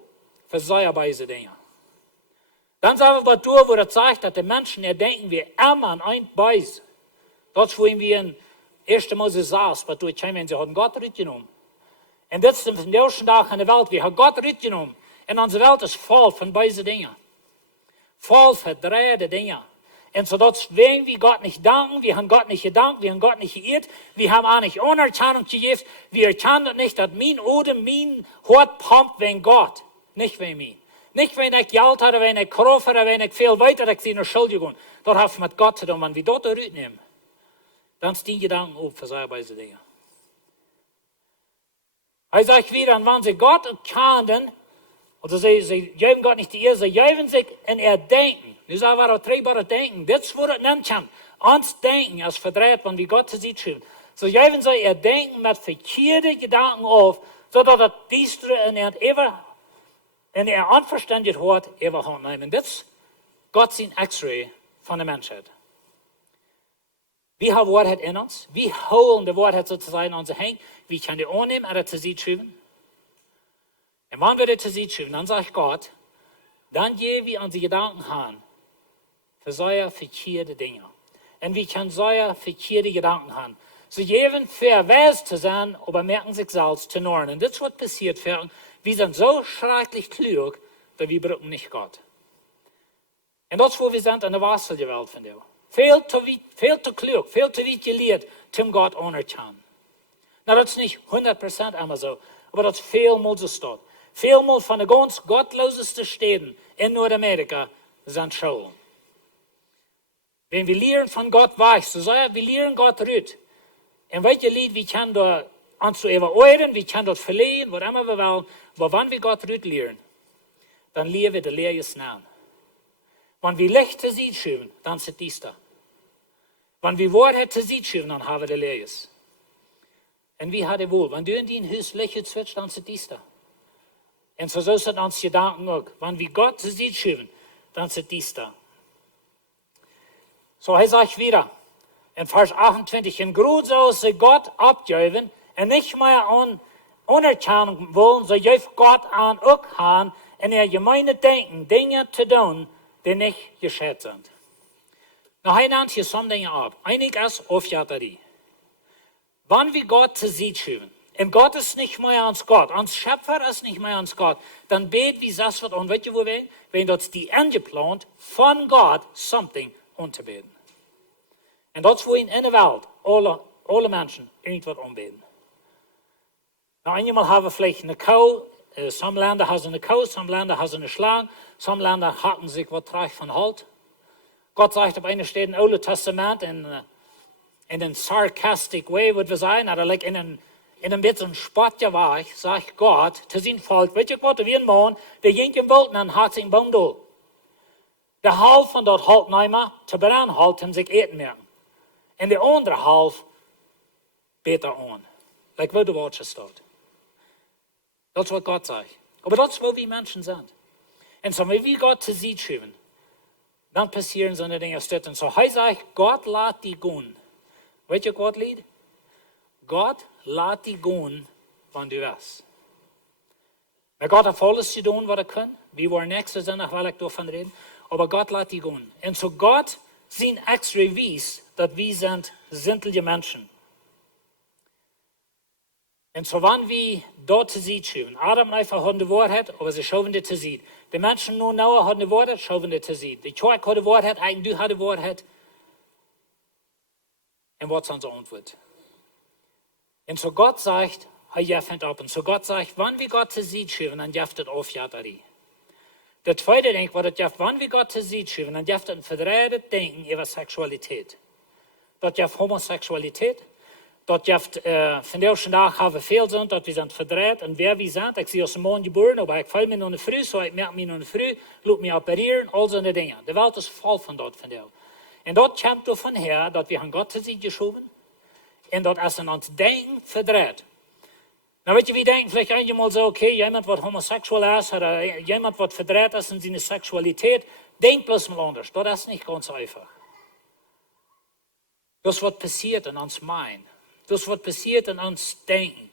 voor solche deze dingen. Dan zijn we wat door, wo het zegt, dat de mensen denken, wir immer an ein Beis. Dat is waarin we in 1. Mose 6, wat door zijn mensen hadden Gott uitgenomen. En dit is de eerste dag in de wereld, we hebben Gott uitgenomen. En onze wereld is vol van deze dingen. Vol verdreide dingen. En zodat wenn wir Gott nicht danken, wir haben Gott nicht gedankt, wir haben Gott nicht geehrt, wir haben auch nicht Anerkennung gegeben, wir erkennen nicht, dass mein Odem, mein Hort pumpt wegen Gott, nicht wegen mir. Nicht, wenn ich Geld habe, wenn ich Kraft habe, wenn ich viel weiter, ich sehe eine Schuldigung. Das hat mit Gott zu tun. Wenn wir dort rausnehmen, dann stehen Gedanken auf für solche weise Dinge. Er sagt wieder, wenn sie Gott erkennen, oder sie geben Gott nicht die Ehre, sie geben sich in ihr Denken. Nu sagen wir auch trägbare Denken. Das ist, wo das nennt kann. Uns Denken als verdreht, wenn wir Gott zu sich schreiben. So geben sie ihr Denken mit verkehrten Gedanken auf, sodass das Diestre in ihr ever en onverstandig hoort overhand nemen. Dit is Gott zijn X-ray van de mensheid. We hebben waarheid in ons. We houden de waarheid sozusagen in onze hand. We kunnen die aannemen en het te zien schrijven. En wanneer we het te zien schrijven, dan zegt Gott, dan geven we onze gedanken aan voor solche verkeerde dingen. En we kunnen solche verkeerde gedanken aan. Ze geven verwijs te zijn, aber merken zich zelfs te normen. En dit is wat passiert. Wir sind so schrecklich klug, dass wir brauchen nicht Gott. Und das ist, wo wir sind in der westlichen Welt von dir. Viel zu klug, viel zu weit gelehrt, um Gott anerkennen. Na, das ist nicht 100% immer so, aber das ist vielmal so steht. Vielmal von den ganz gottlosesten Städten in Nordamerika sind Schulen. Wenn wir lernen von Gott weg, so sagen wir lernen Gott rüt. Und welche Lied wir können da uns zu evaluieren, wir können dort verlieren, was immer wir wollen. Aber wenn wir Gott rüt lernen, dann lernen wir die Lehre nahen. Wenn wir Licht zu sich schieben, dann ist dies da. Wenn wir Wahrheit zu sich schieben, dann haben wir die Lehre. Und wie hat er wohl? Wenn du in dein Haus Licht switcht, dann ist dies da. Und so ist es uns Gedanken auch. Wenn wir Gott zu sich schieben, dann ist dies da. So er sagt wieder, in Vers 28, in Grund soll sie Gott abgeben und nicht mehr an Anerkennung wollen, so geeft Gott an auch an, in ihr gemeine Denken Dinge zu tun, die nicht geschehen sind. Now, hij nennt hier sommige Dinge ab. Einig ist Aufjatterie. Wenn wir Gott zu sich schieben, und Gott ist nicht mehr ans Gott, ans Schöpfer ist nicht mehr ans Gott, dann beten wir das, was und weißt du, wo wir, wenn dort die Ende plant, von Gott something unterbeten. Und das ist, wo in der Welt alle Menschen irgendwas anbeten. Nou, einmal haben wir vielleicht eine Kuh, sommige Länder haben eine Kuh, sommige Länder haben eine Schlange, sommige Länder hatten sich was reich von Halt. Gott sagt auf einer Stelle im Alten Testament in einem sarcastic way, würde wir sagen, oder like in einem bisschen Spott war ich, sagt Gott zu seinem Volk, weet je wat, wie ein Mann, der ging im Wald und hat sich ein Baum durch. Der half von dort halt nicht mehr, zu brennen halt, um sich eten merken. Und der andere half, beter an. Like wo der Wort steht. Das ist, was Gott sagt. Aber das ist, wo wir Menschen sind. Und so, wenn wir Gott zu sich schieben, dann passieren so eine Dinge. Und so, er sagt, Gott lässt die gehen. Weet je Gott lied? Gott lässt die gehen, wann du wirst. Maar Gott hat alles zu tun, was er kann. Wir wollen nächstes Jahr, weil ich davon reden. Aber Gott lässt die gehen. Und so Gott sieht extra wies, dass wir sind sinnliche Menschen. Und so wenn wir dort zu sehen schieben, Adam einfach hat die Wahrheit, aber sie schauen die zu sehen. Die Menschen nun Noah haben die Wahrheit, schauen die zu sehen. Die Kirche hat die Wahrheit, eigentlich du hast die Wahrheit. Und was ist unsere Antwort? Und so Gott sagt, er jeffet ab. Und so Gott sagt, wenn wir Gott zu sehen schieben, dann jeffet Aufjatterie. Der zweite Ding, was das jeft, wenn wir Gott zu sehen schieben, dann jeffet ein verdrehtes Denken über Sexualität. Das jeft Homosexualität. Dat jeft vandaag hebben we veel zijn, dat we zijn verdreid en wer we zijn. Ik zie als een man geboren, maar ik val me nog een vrouw, zo ik merk me nog een vrouw, loop me opereren, al zo'n dingen. De wereld is vol van dat vandaag. Und dort kommt davon her, dass wir an Gott zu sich geschoben und dort ist in uns Denken verdreht. Na, weet je, wir denken vielleicht einmal so, okay, jemand, was homosexuell ist oder jemand, was verdreht ist in seiner Sexualität, denkt bloß mal anders. Das ist nicht ganz einfach. Das, was passiert in uns Mind. Das, was passiert in uns Denken.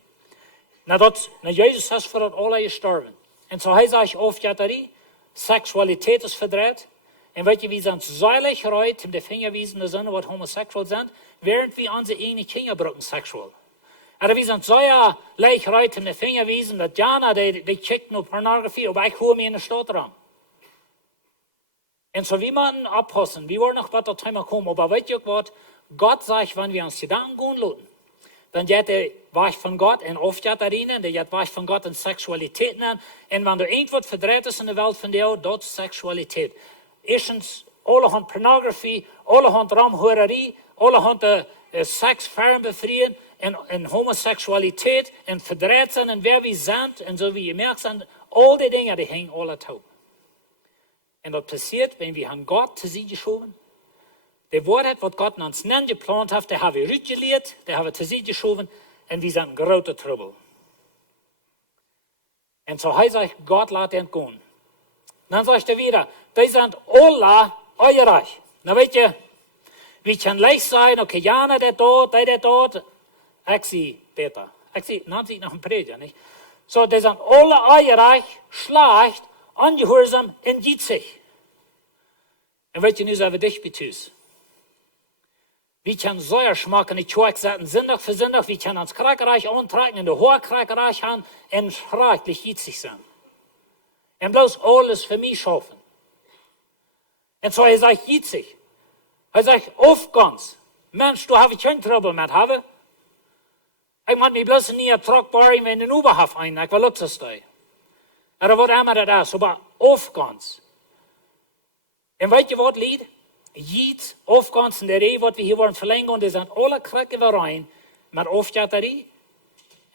Na, Jesus ist für das alle gestorben. Und so heißt ich oft, ja, die Sexualität ist verdreht. Und weet je, wir sind säulich reut, in den Finger wiesen, der Sinne, was homosexuell sind, während wir unsere eigenen Kinder brücken sexuell. Aber wir sind sehr leicht reut, in den Finger wiesen, dass Jana, die checkt nur Pornografie, aber ich hole mir in den Stadtraum. Und so, wie man abpassen, wir wollen noch bei der Thema kommen, aber weet je was, Gott sagt, wenn wir uns Gedanken gehen lassen, dann geht der Weich von Gott und oft geht er rein, der geht Weich von Gott in Sexualität nennen. Und wenn da irgendwas verdreht ist in der Welt von dir, das ist Sexualität. Erstens, alle haben Pornografie, alle haben Raumhörerie, alle haben Sex fernbefrieden und Homosexualität und verdreht sind und wer wir sind und so wie ihr merkt, sind all die Dinge, die hängen alle taub. Und das passiert, wenn wir an Gott zu sich geschoben. Die Wahrheit, was Gott uns nennt, geplant hat, der haben wir rütgeliert, der haben wir zu sich geschoben und wir sind in großer Trouble. Und so heißt es, Gott lässt ihn gehen. Dann sagt er wieder, die sind alle eureich. Na, weet je, wie kann leicht sein, okay, Jana, der dort, ich sehe Peter. Ich sehe, dann sieht nach dem Prediger, nicht? So, die sind alle eureich, schlecht, ungehorsam und gitzig. Und weet je, nu zijn we dicht bij thuis. Wie kann Säuer schmecken, die Tschork setzen, Sonntag für Sonntag, wie kann uns Krankenreich antreiben, in der Hochkrankenreich haben, und schrecklich gitzig sein. Und bloß alles für mich schaffen. Und so, er sagt gitzig. Er sagt, oft ganz, Mensch, du hast kein Trouble mit, habe? Ich muss mich bloß nie tragbar in den Oberhof ein, ich will das da. Oder was immer das ist, aber oft ganz. Und weißt du, was Lied? Jedes Aufgangs in der Reihe, was wir hier wollen verlängern, die sind alle Krackereien mit Aufgatterie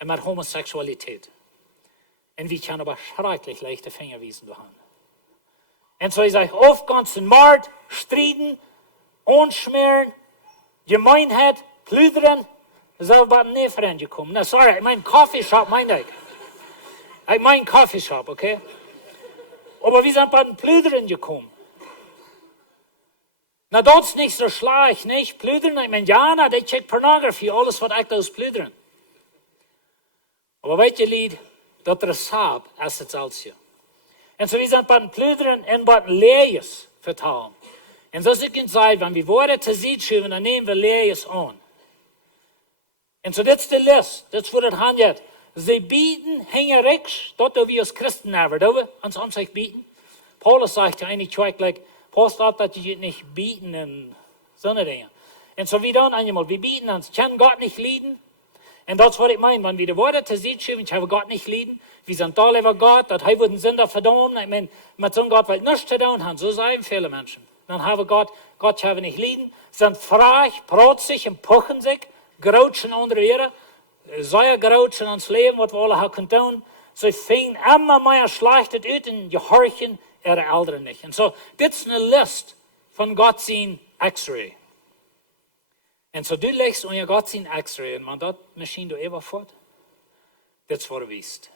und mit Homosexualität. Und wir können aber schrecklich leichte Finger wiesen haben. Und so ist Aufgangs in Mord, Striden, Unschmieren, Gemeinheit, Plüdern, das ist aber nicht Freund gekommen. Na, sorry, ich meine Coffeeshop, meine ich. Ich meine Coffeeshop, okay? Aber wir sind bei den Plüdern gekommen. Na, das ist nicht so schlecht, nicht? Plüdern, ich meine, Jana, die checkt Pornografie, alles, was ich aus Plüdern. Aber weißt du, Lied, das Rezept ist jetzt alles hier. Und so, wir sind bei den Plüdern und bei den Lehes vertrauen. Und so, ich kann sagen, wenn wir Worte zu sich schieben, dann nehmen wir Lehes an. Und so, das ist die List, das ist, wo das handelt. Sie bieten, hängen rechts, dort, wo wir als Christen nehmen, da uns an sich bieten. Paulus sagt ja eigentlich gleich, Post ab, dass die nicht bieten und so eine Dinge. Und so wie dann einmal, wir bieten uns, können Gott nicht lieben. Und das, was ich meine, wenn wir die Worte zu sich schieben, ich habe Gott nicht lieben, wir sind da über Gott, dass er würden Sünder verdammen. Ich meine, mit so einem Gott will nichts zu tun haben, so sagen viele Menschen. Dann haben Gott habe nicht lieben, sind frei, protzig und puchen sich, grautschen unter ihre, sehr grautschen ans Leben, was wir alle haben tun. Sie fingen immer mehr schlechtet ut und gehorchen ihre Eltern nicht. Und so, das ist eine Liste von Gott sein X-Ray. Und so, du legst unter Gott sein X-Ray und man dort Maschine du immer fort. Das ist, was du weißt.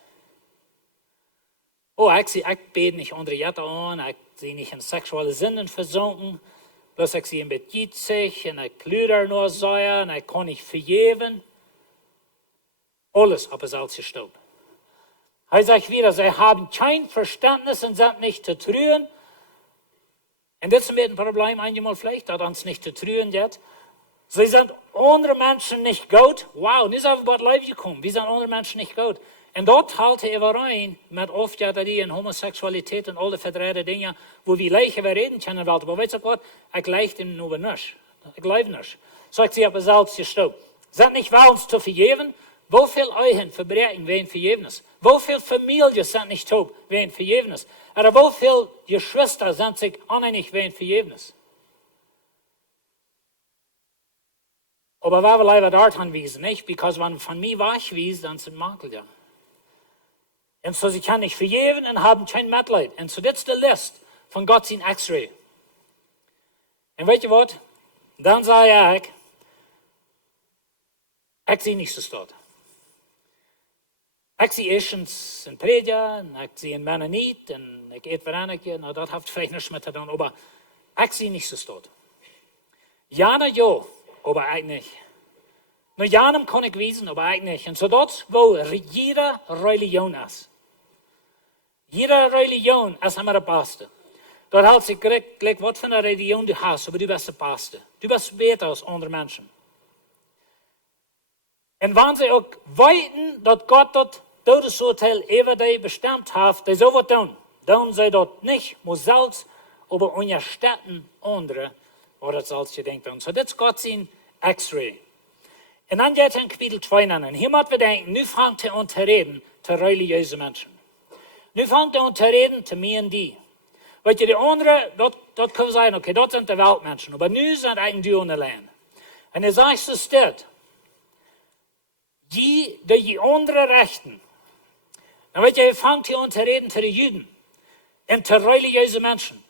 Oh, ich bete nicht andere Jette an, ich sehe nicht in sexuelle Sünden versunken, bloß ich sehe ein bisschen gitzig und ich plüder nur Säuer und ich kann nicht vergeben. Alles, aber es ist gestorben. Er sagt wieder, sie haben kein Verständnis und sind nicht zu trühen. Und das ist ein Problem, einmal vielleicht, dass uns nicht zu trühen geht. Sie sind andere Menschen nicht gut. Wow, nicht auf das Leben gekommen. Wir sind andere Menschen nicht gut. Und dort halte ich rein mit Aufgabe und Homosexualität und alle verdrehte Dinge, wo wir leichter reden können. Aber weißt du was? Ich leicht ihm nur nicht. Ich glaube nicht. So ich sie aber selbst gestorben. Sind nicht wahr, uns zu vergeben? Wo viel Ehen verbrechen wegen Vergebnis? Wo viel Familien sind nicht taub wegen Vergebnis? Oder wo viel Geschwister sind sich uneinig wegen Vergebnis? Aber wir leider dort anwiesen, nicht? Because wenn von mir wegwiesen, dann sind Makel ja. Und so sie kann nicht vergeben und haben kein Mitleid. Und so das ist die Liste von Gott sein X-Ray. Und weißt du was? Dan zei ik zie niet zo stot. Ik zie eerstens een prediker, en ik zie een Mennoniet, en ik eet verenigje, nou dat heeft vielleicht nichts met te doen, maar ik zie niet zo stot. Ja, aber ik niet. Nou, Janem kon ik wezen, aber ik niet. En zodat wo jeder religion is. Jeder religion is maar de beste. Dat houdt zich gelijk wat van een religion du hast, aber du bist de beste. Du bist beter als andere mensen. En wanneer ze ook weten dat God dat todesurteil over die bestemd heeft, die zo wat doen zij dat niet, maar zelfs over onderstützen andere, wat het zelfs gedenkt doen. So, dit is God zijn X-ray. En dan gaat hij in kapitel 2 aan. En hier moeten we denken, nu vangt hij aan te reden te religieuze mensen. Nu vangt hij aan te reden te mij en die. Weet je, de andere, dat kunnen we zeggen, oké, dat zijn de weltmensen. Maar nu zijn eigenlijk die alleen. En hij zegt zo stil. Die andere rechten. En weet je, hij vangt hier aan te reden te de Juden. En te religieuze mensen.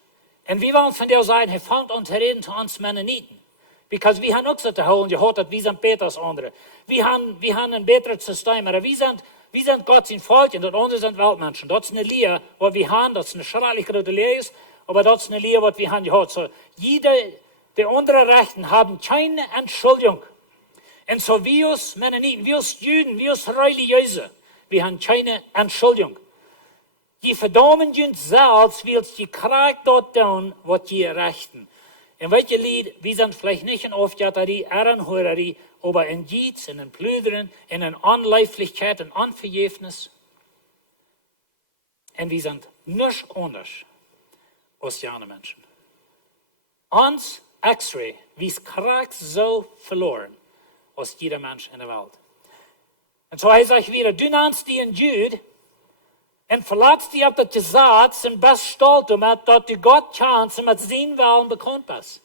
En wie willen van jou zeggen, hij vangt aan te reden te ons Mennonieten. Because we hebben ook zo te houden, je hoort dat we zijn beter als anderen. We hebben een beter systeem, maar we zijn God zijn volk en dat andere zijn weltmensen. Dat is een leer wat we hebben, dat is een schriftelijk grote leer, maar dat is een leer wat we hebben gehoord. So, de andere rechten hebben geen Entschuldigung. En zo wie als Mennonieten, wie als Juden, wie als Religiöse, we hebben geen Entschuldigung. Je verdammen je zelfs, wil je krijgt dat doen wat je rechten. En weet je, lied, we zijn vielleicht nicht in Aufjatterie, Ehrenhörerie, aber in Jieds, in een Plüderen, in een Anleiflichkeit, in Anverjefnis. En we zijn nichts anders als jene Menschen. Ons X-ray, wie krijgt zo verloren als jeder Mensch in der Welt. En zo hij zegt weer, du nennst die een Jude, en verlaatst die op dat je zaad zijn best stolz met dat du God kent en met zijn wel bekend bent.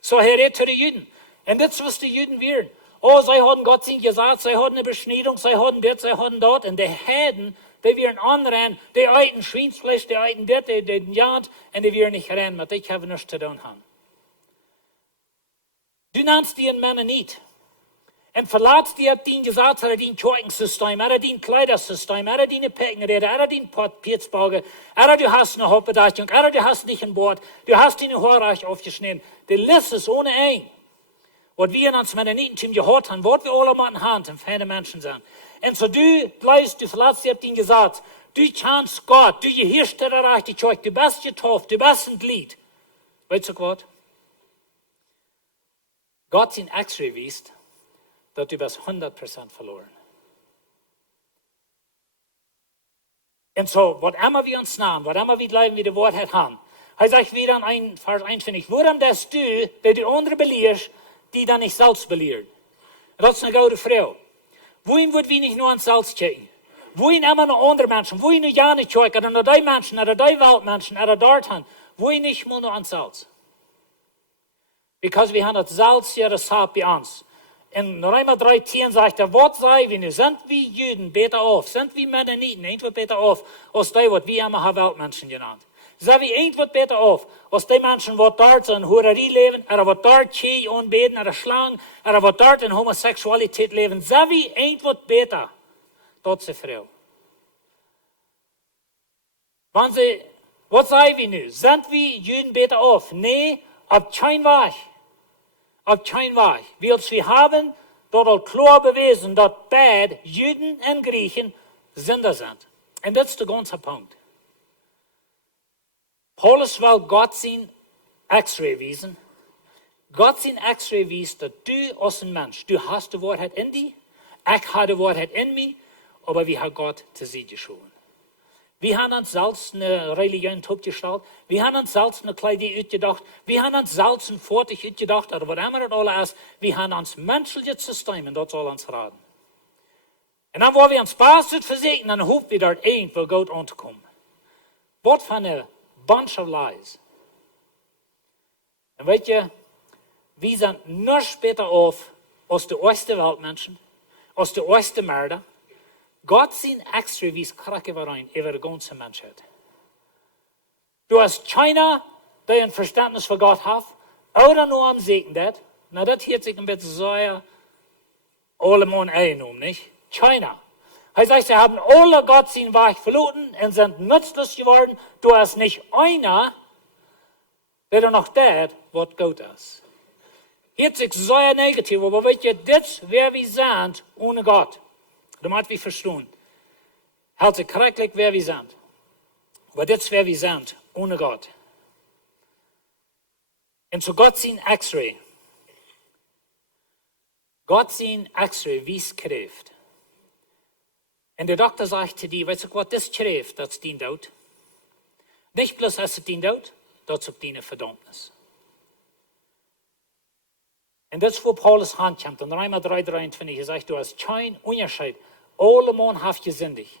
Zo hij redt zu de Juden. En dit is wat de Juden weer. Oh, zij hadden God zijn gezegd, zij hadden een beschneiding, zij hadden dit, zij hadden dat. En de Heiden, die weer anderen, die eten Schweinsfleisch, die eten dit, die eten dat. En die weer niet rennen, met ik heb nichts te doen gaan. Du nennst die een Mennoniet. En verlaatst die op die gezegd, er die Kirchensysteem, er die Kleidersysteem, er die Peckenrede, er die Pietsbauge, er du hast eine Hauptbedachtung, er du hast nicht ein Bord, du hast die Haarreich aufgeschnitten. Die Liste ist ohne ein. Wat wir in ons Mennonitentum gehört haben, wat wir alle mit Hand und feine Menschen sind. Und so du bleibst, du verlaatst die op die gesagt, du kennst Gott, du gehörst der Reich, die Kirche, du bist getauft, du bist ein Lied. Weißt du was? Gott sein X-Ray wiest, dat du bist 100% verloren. Und so, was immer wir uns nahen, was immer wir bleiben, wie die Wahrheit haben, er sagt wieder in Vers 1, finde ich, warum das du, der die andere belehrst, die dann nicht selbst belehren? Das ist eine gute Frau. Wohin wird wir nicht nur ans Salz checken? Wohin immer noch andere Menschen? Wohin nur ja nicht checken? Oder nur die Menschen, oder die Weltmenschen, oder dort haben? Wohin nicht nur ans Salz? Because wir haben das Salz hier, das Hab bei uns. In Römer 3,10 sagt er, was sei wir nu? Sind wir Juden beter auf? Sind wir Mennoniten irgendwas beter auf, als die, was wir immer Weltmenschen genannt? Sind wir irgendwas beter auf, als die Menschen, die dort in Hurerie leben, oder die dort Tee anbeten, oder schlagen, oder die dort in Homosexualität leben? Sind wir irgendwas beter? Das ist die Frau. Was sei wir nu? Sind wir Juden beter auf? Nee, auf keinen Weg. Op geen weg. Wils we hebben dat al klar bewezen dat beide Juden en Griechen Sünder zijn. En dat is de ganze Punkt. Paulus wil God zijn X-ray wiesen. God zijn X-ray wies dat du als een mens, du hast de waarheid in die, ik heb de waarheid in mij, aber we hebben God te zien geschoven. Wir haben uns selbst eine Religion aufgestellt. Wir haben uns selbst eine Kleidung ausgedacht. Wir haben uns selbst ein Vorteil ausgedacht. Oder was immer das alles ist. Wir haben uns menschliche System und das soll uns raten. Und dann, wo wir uns Spaß versuchen, dann hoffen wir dort irgendwo Gott anzukommen. Was für eine bunch of lies. Und weet je, wir sind noch später auf als die ersten Weltmenschen, als die ersten Mörder. Gott sein X-ray wies krakke rein über die ganze Menschheit. Du hast keiner, der ein Verständnis für Gott hat, Oder nur am Segen dat. Na, das hört sich ein bisschen so allemal eingenommen, nicht? China. Er sagt, sie haben alle Gott sein Werk verloren und sind nutzlos geworden. Du hast nicht einer, der noch das, was gut ist. Hört sich so negativ, aber weet je, das wer wir sind ohne Gott. Das muss wir verstehen. Hält sich korrektlich, wer wir sind. Aber das wer wir sind ohne Gott. Und so Gott sein X-Ray. Gott sein X-Ray, wie es kräft. Und der Doktor sagt zu dir, weißt du was, das kräft, das ist dein Tod. Nicht bloß, dass es dein Tod, das ist deine Verdammnis. Und das ist, wo Paulus Hand kommt. Und Römer 3,23, er sagt, du hast keinen Unterschied. Alle Mann haft gesündigt.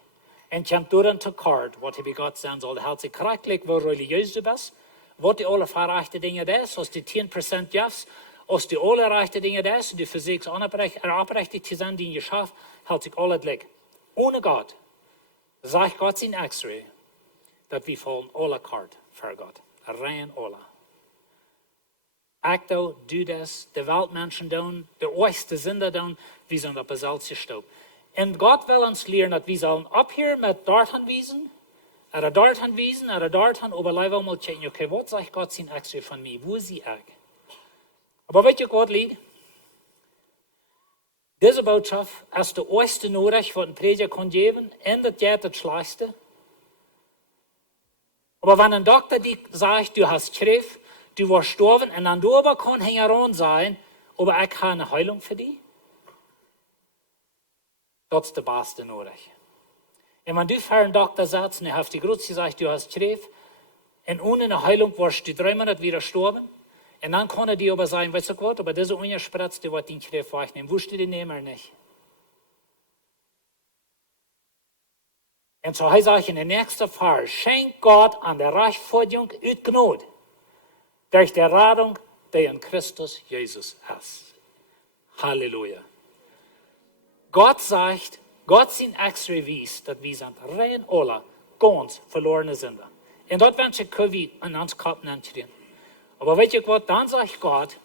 Und kommt durch und Kart, was er bei Gott sein soll. Er hält sich korrektlich, wo religiös du bist. Was die alle verreichte Dinge das, als die 10% gibst, als die alle reichte Dinge das, die für sich abrechtigt zu sein, die ihn geschafft, hält sich alle gleich. Ohne Gott, sagt Gott sein X-Ray, dass wir fallen alle Kart für Gott. Rein alle. Ich du das, die Weltmenschen tun, die äußersten Sünder tun, wir sind auf der Salz gestorben. Und Gott will uns lehren, dass wir sollen ab hier mit dort anwiesen, oder dort anwiesen, oder dort an, aber leider mal checken, okay, was sagt Gott sein X-Ray von mir, wo ist ich? Aber weißt du, Gott liegt? Diese Botschaft ist der erste Nachricht, was ein Prediger kann geben, endet ja das Schlechteste. Aber wenn ein Doktor dir sagt, du hast Krebs, du warst gestorben, und dann du aber kann heran sein, aber ich habe eine Heilung für dich, das ist der beste Nachricht. Und wenn du für einen Doktor sagst, und er hat die Grütze gesagt, du hast Krebs, und ohne eine Heilung warst du 3 Monate wieder gestorben, und dann kann er dir aber sagen, weißt du was, aber diese Ungespritzte, die wird den Krebs wegnehmen, wusste die nehmen oder nicht. Und so heißt es in der nächsten Fall, schenkt Gott an der Rechtfertigung ut Gnade, durch die Rettung, die in Christus Jesus ist. Halleluja. Gott sagt, Gott sein X-Ray wies, dass wir sind rein alle ganz verlorene Sünder. Und dort werden sie Covid an uns Kopf entstehen. Aber weißt du was, dann sagt Gott,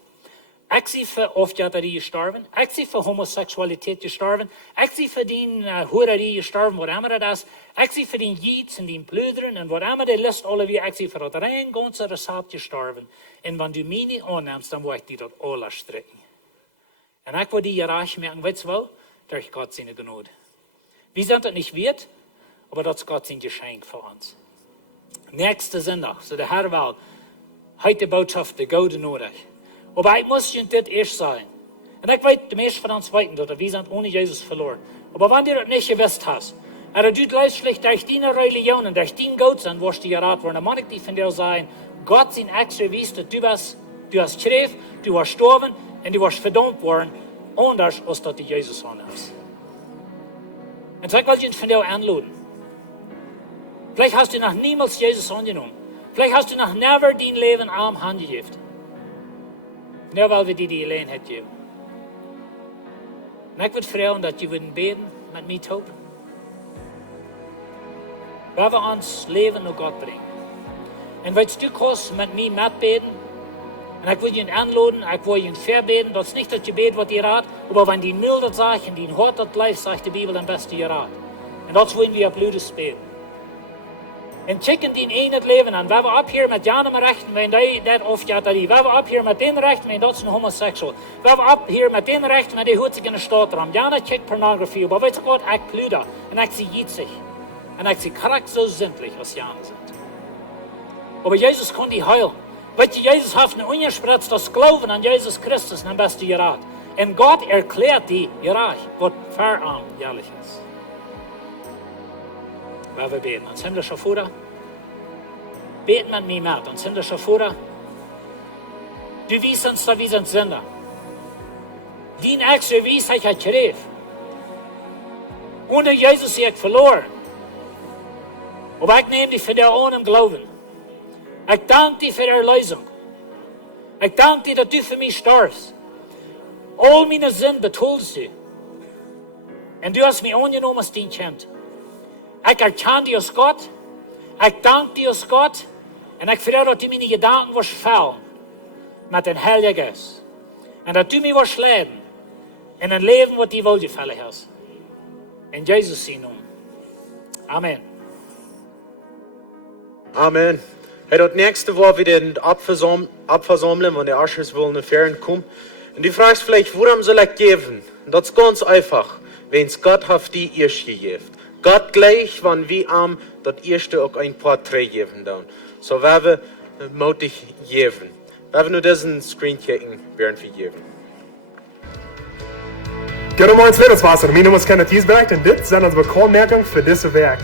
ich sie für Aufjäterie gestorben, ich sie für Homosexualität gestorben, ich sie für die Hurerie gestorben, was immer das ist, ich sie für den Jieds und den Blöderen und was immer die List alle wie, ich sie für das rein ganze Rezept gestorben. Und wenn du mich nicht annimmst, dann will ich die dort alle strecken. Und ich will die Jeracht merken, weißt du was, durch Gott seine Gnade. Wir sind das nicht wert, aber das ist Gott sein Geschenk für uns. Nächste Sonntag, so der Herr will, heute Botschaft, der gute Nachricht. Aber ich muss Ihnen das erst sagen. Und ich weiß, die meisten von uns weiten, dass wir sind ohne Jesus verloren. Aber wenn du das nicht gewusst hast, oder du läufst schlecht durch deine Religion und durch deinen Gott sind, wirst du geraten worden, dann muss ich dir von dir sagen, Gott sein extra wisst, dass du hast Krebs, du warst gestorben und du warst verdammt worden, anders als dass du Jesus annimmst. Und so will ich uns von dir anladen. Vielleicht hast du noch niemals Jesus angenommen. Vielleicht hast du noch never dein Leben arm angegeben. Nur weil wir dir die Gelegenheit geben. Und ich würde fragen, dass du beten mit mir taub. Weil wir uns Leben nach Gott bringen. Und wenn du kannst mit mir mitbeten, und ich will ihn anladen, ich will ihn verbeten, das ist nicht, dass du betest, was ihr rat, aber wenn die milde sagt und die hart das bleibt, sagt die Bibel, dann bist du ihr rat. Und das wollen wir blödes beten. Und checken die in het Leben an. Wenn wir ab hier mit jenem Rechten, wenn die das aufgeht, wenn wir ab hier mit den Rechten, wenn das ein Homosexual, wenn wir ab hier mit den Rechten, wenn die hut sich in der Stadt rum, jana checkt Pornografie, aber weißt du Gott, ich plüder, und ich sie jitzig, und ich sie korrekt so sündlich, als jana sind. Aber Jesus kann die heilen. Weißt du, Jesus hat eine ungespritzt, das Glauben an Jesus Christus, dann bist du gerat. Und Gott erklärt die gerat, was verarmt jährlich ist. Weil wir beten. Uns himmlischer Vater, beten mit mir mit. Uns himmlischer Vater, du weißt uns, dass wir sind Sünder. Dein extra Weisheit hat Krebs. Ohne Jesus ist ich verloren. Aber ich nehme dich für dir ohne Glauben. Ich danke dir für die Erlösung. Ich danke dir, dass du für mich stirbst. All meine Sünden betonst du. Und du hast mich angenommen als dein Kind. Ich erkenne dich als Gott. Ich danke dir als Gott. Und ich vertraue, dass du meine Gedanken wirst fällen. met den Heiligen Geist. En dat du mich wirst leiden in een leven wat die wohlgefällig ist. In Jesus' naam. Amen. Amen. Hey, dat nächste war wieder in Abversammlung, wenn die Aschers wollen in die Ferien kommen. Und du fragst vielleicht, warum soll ich geben? Und das ist ganz einfach, wenn es Gott hat die erst gegeben. Gott gleich, wenn wir am das erste auch ein paar Träger geben dann. So werden wir mutig geben. Werden wir nur diesen Screen checken, während wir geben. Guten Morgen, Lebenswasser. Mein Name ist Kenneth Giesberg und das sind unsere Bekanntmerkungen für dieses Werk.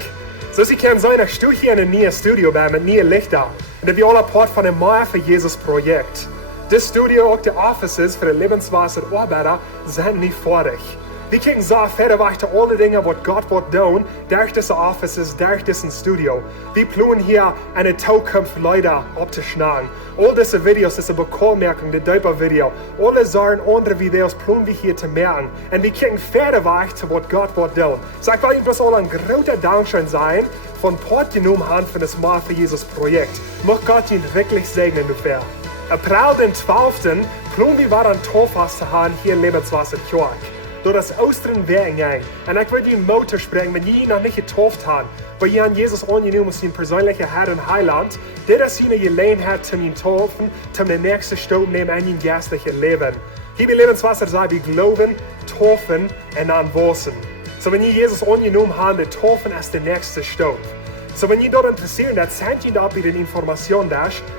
So Sie können sein, ich stehe hier in einem neuen Studio bei mit neuen Lichtern. Und das ist alle Part von dem Meier für Jesus Projekt. Das Studio und die Offices für die Lebenswasser-Arbeiter sind nicht fertig. Wir kriegen so fertig weiter alle Dinge, was Gott wird tun, durch diese Offices, durch diesen Studio. Wir planen hier eine Zukunft Leute abzuschneiden. All diese Videos, diese Bekanntmerkung, der Döper-Video, alle Sachen, andere Videos planen wir hier zu merken. Und wir kriegen fertig weiter, was Gott wird tun. So ich will Ihnen bloß alle ein großer Dankeschön sein, von Part genommen haben für das Mal für Jesus Projekt. Möchte Gott Ihnen wirklich segnen dafür. April den 12. planen wir wieder ein Torfast zu haben hier in Lebenswasser Kirche. Door das Ostern weggehen. Und ich würde Ihnen Mut sprechen, wenn ihr noch nicht getauft habt, weil ihr an Jesus angenommen als Ihr persönlicher Herr und Heiland, der ist Ihnen Gelegenheit zum ihn taufen, zum den nächsten Stopp nehmen an Ihr geistliches Leben. Hier bei Lebenswasser sagen wir glauben, taufen und dann wachsen. So wenn ihr Jesus angenommen habt, der taufen ist der nächste Stopp. So wenn ihr dort interessiert, dann sendet ihr da bei den Informationen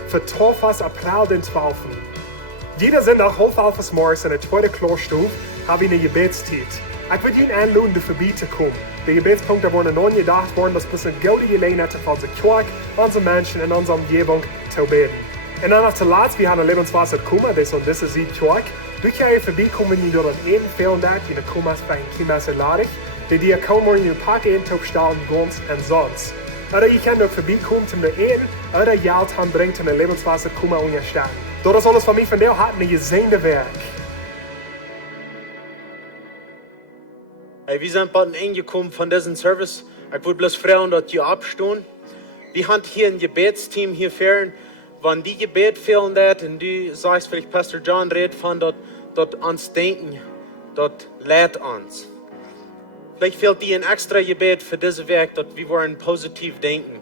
für Taufas April den 12. Jeder Sonntag, halb 11 morgens in der zweiten Klosterstufe, habe ich eine Gebetszeit. Ich würde Ihnen einladen, vorbeizukommen. Die Gebetspunkte wurden neu gedacht worden, das ist eine gute Gelegenheit für unsere Kirche, unsere Menschen in unserer Umgebung zu beten. Und dann noch zuletzt, wir haben ein Lebenswasser gekommen, das ist diese Kirche. Du kannst hier vorbeikommen, wenn du dort einen fehlen darfst, die kommen bei einem Klimasalat, die dir kommen in den Park einstellen, ganz und sonst. Oder ihr könnt auch vorbeikommen, zum Eden, oder Geld bringen, zum Lebenswasser kommen und stellen. Das ist alles von mir, von der hat ein gesegnete Werk. Hey, wir sind bald angekommen von diesem Service. Ich würde bloß fragen, dass ihr abstehen. Wir haben hier ein Gebetsteam hier fern. Wenn die Gebet fehlen und du sagst, vielleicht Pastor John redet von, dass uns denken, das lädt uns. Vielleicht fehlt dir ein extra Gebet für dieses Werk, dass wir wollen positiv denken,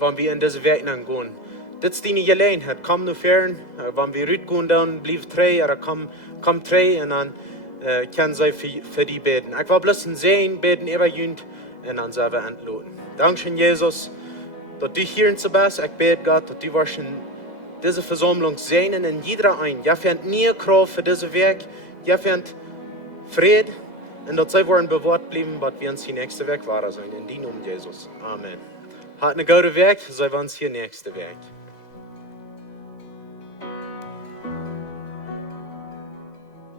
wenn wir in dieses Werk gehen. Das ist deine Gelegenheit. Komm nur fern, wenn wir rübergehen, dann bleib drei, oder komm drei und dann kann sie für die beten. Ich will bloß sehen, beten über jünd und dann selber entladen. Dankeschön, Jesus, dass du hier bist. Ich bete Gott, dass du in diese Versammlung sehen in jeder ein. Ja, findet nie Kraft für dieses Werk. Ja, findet Frieden. Und dass sie wollen bewahrt bleiben, was wir uns hier nächste Werk wahr sein. In die Namen Jesus. Amen. Hat eine gute Werk, sei uns hier nächste Werk.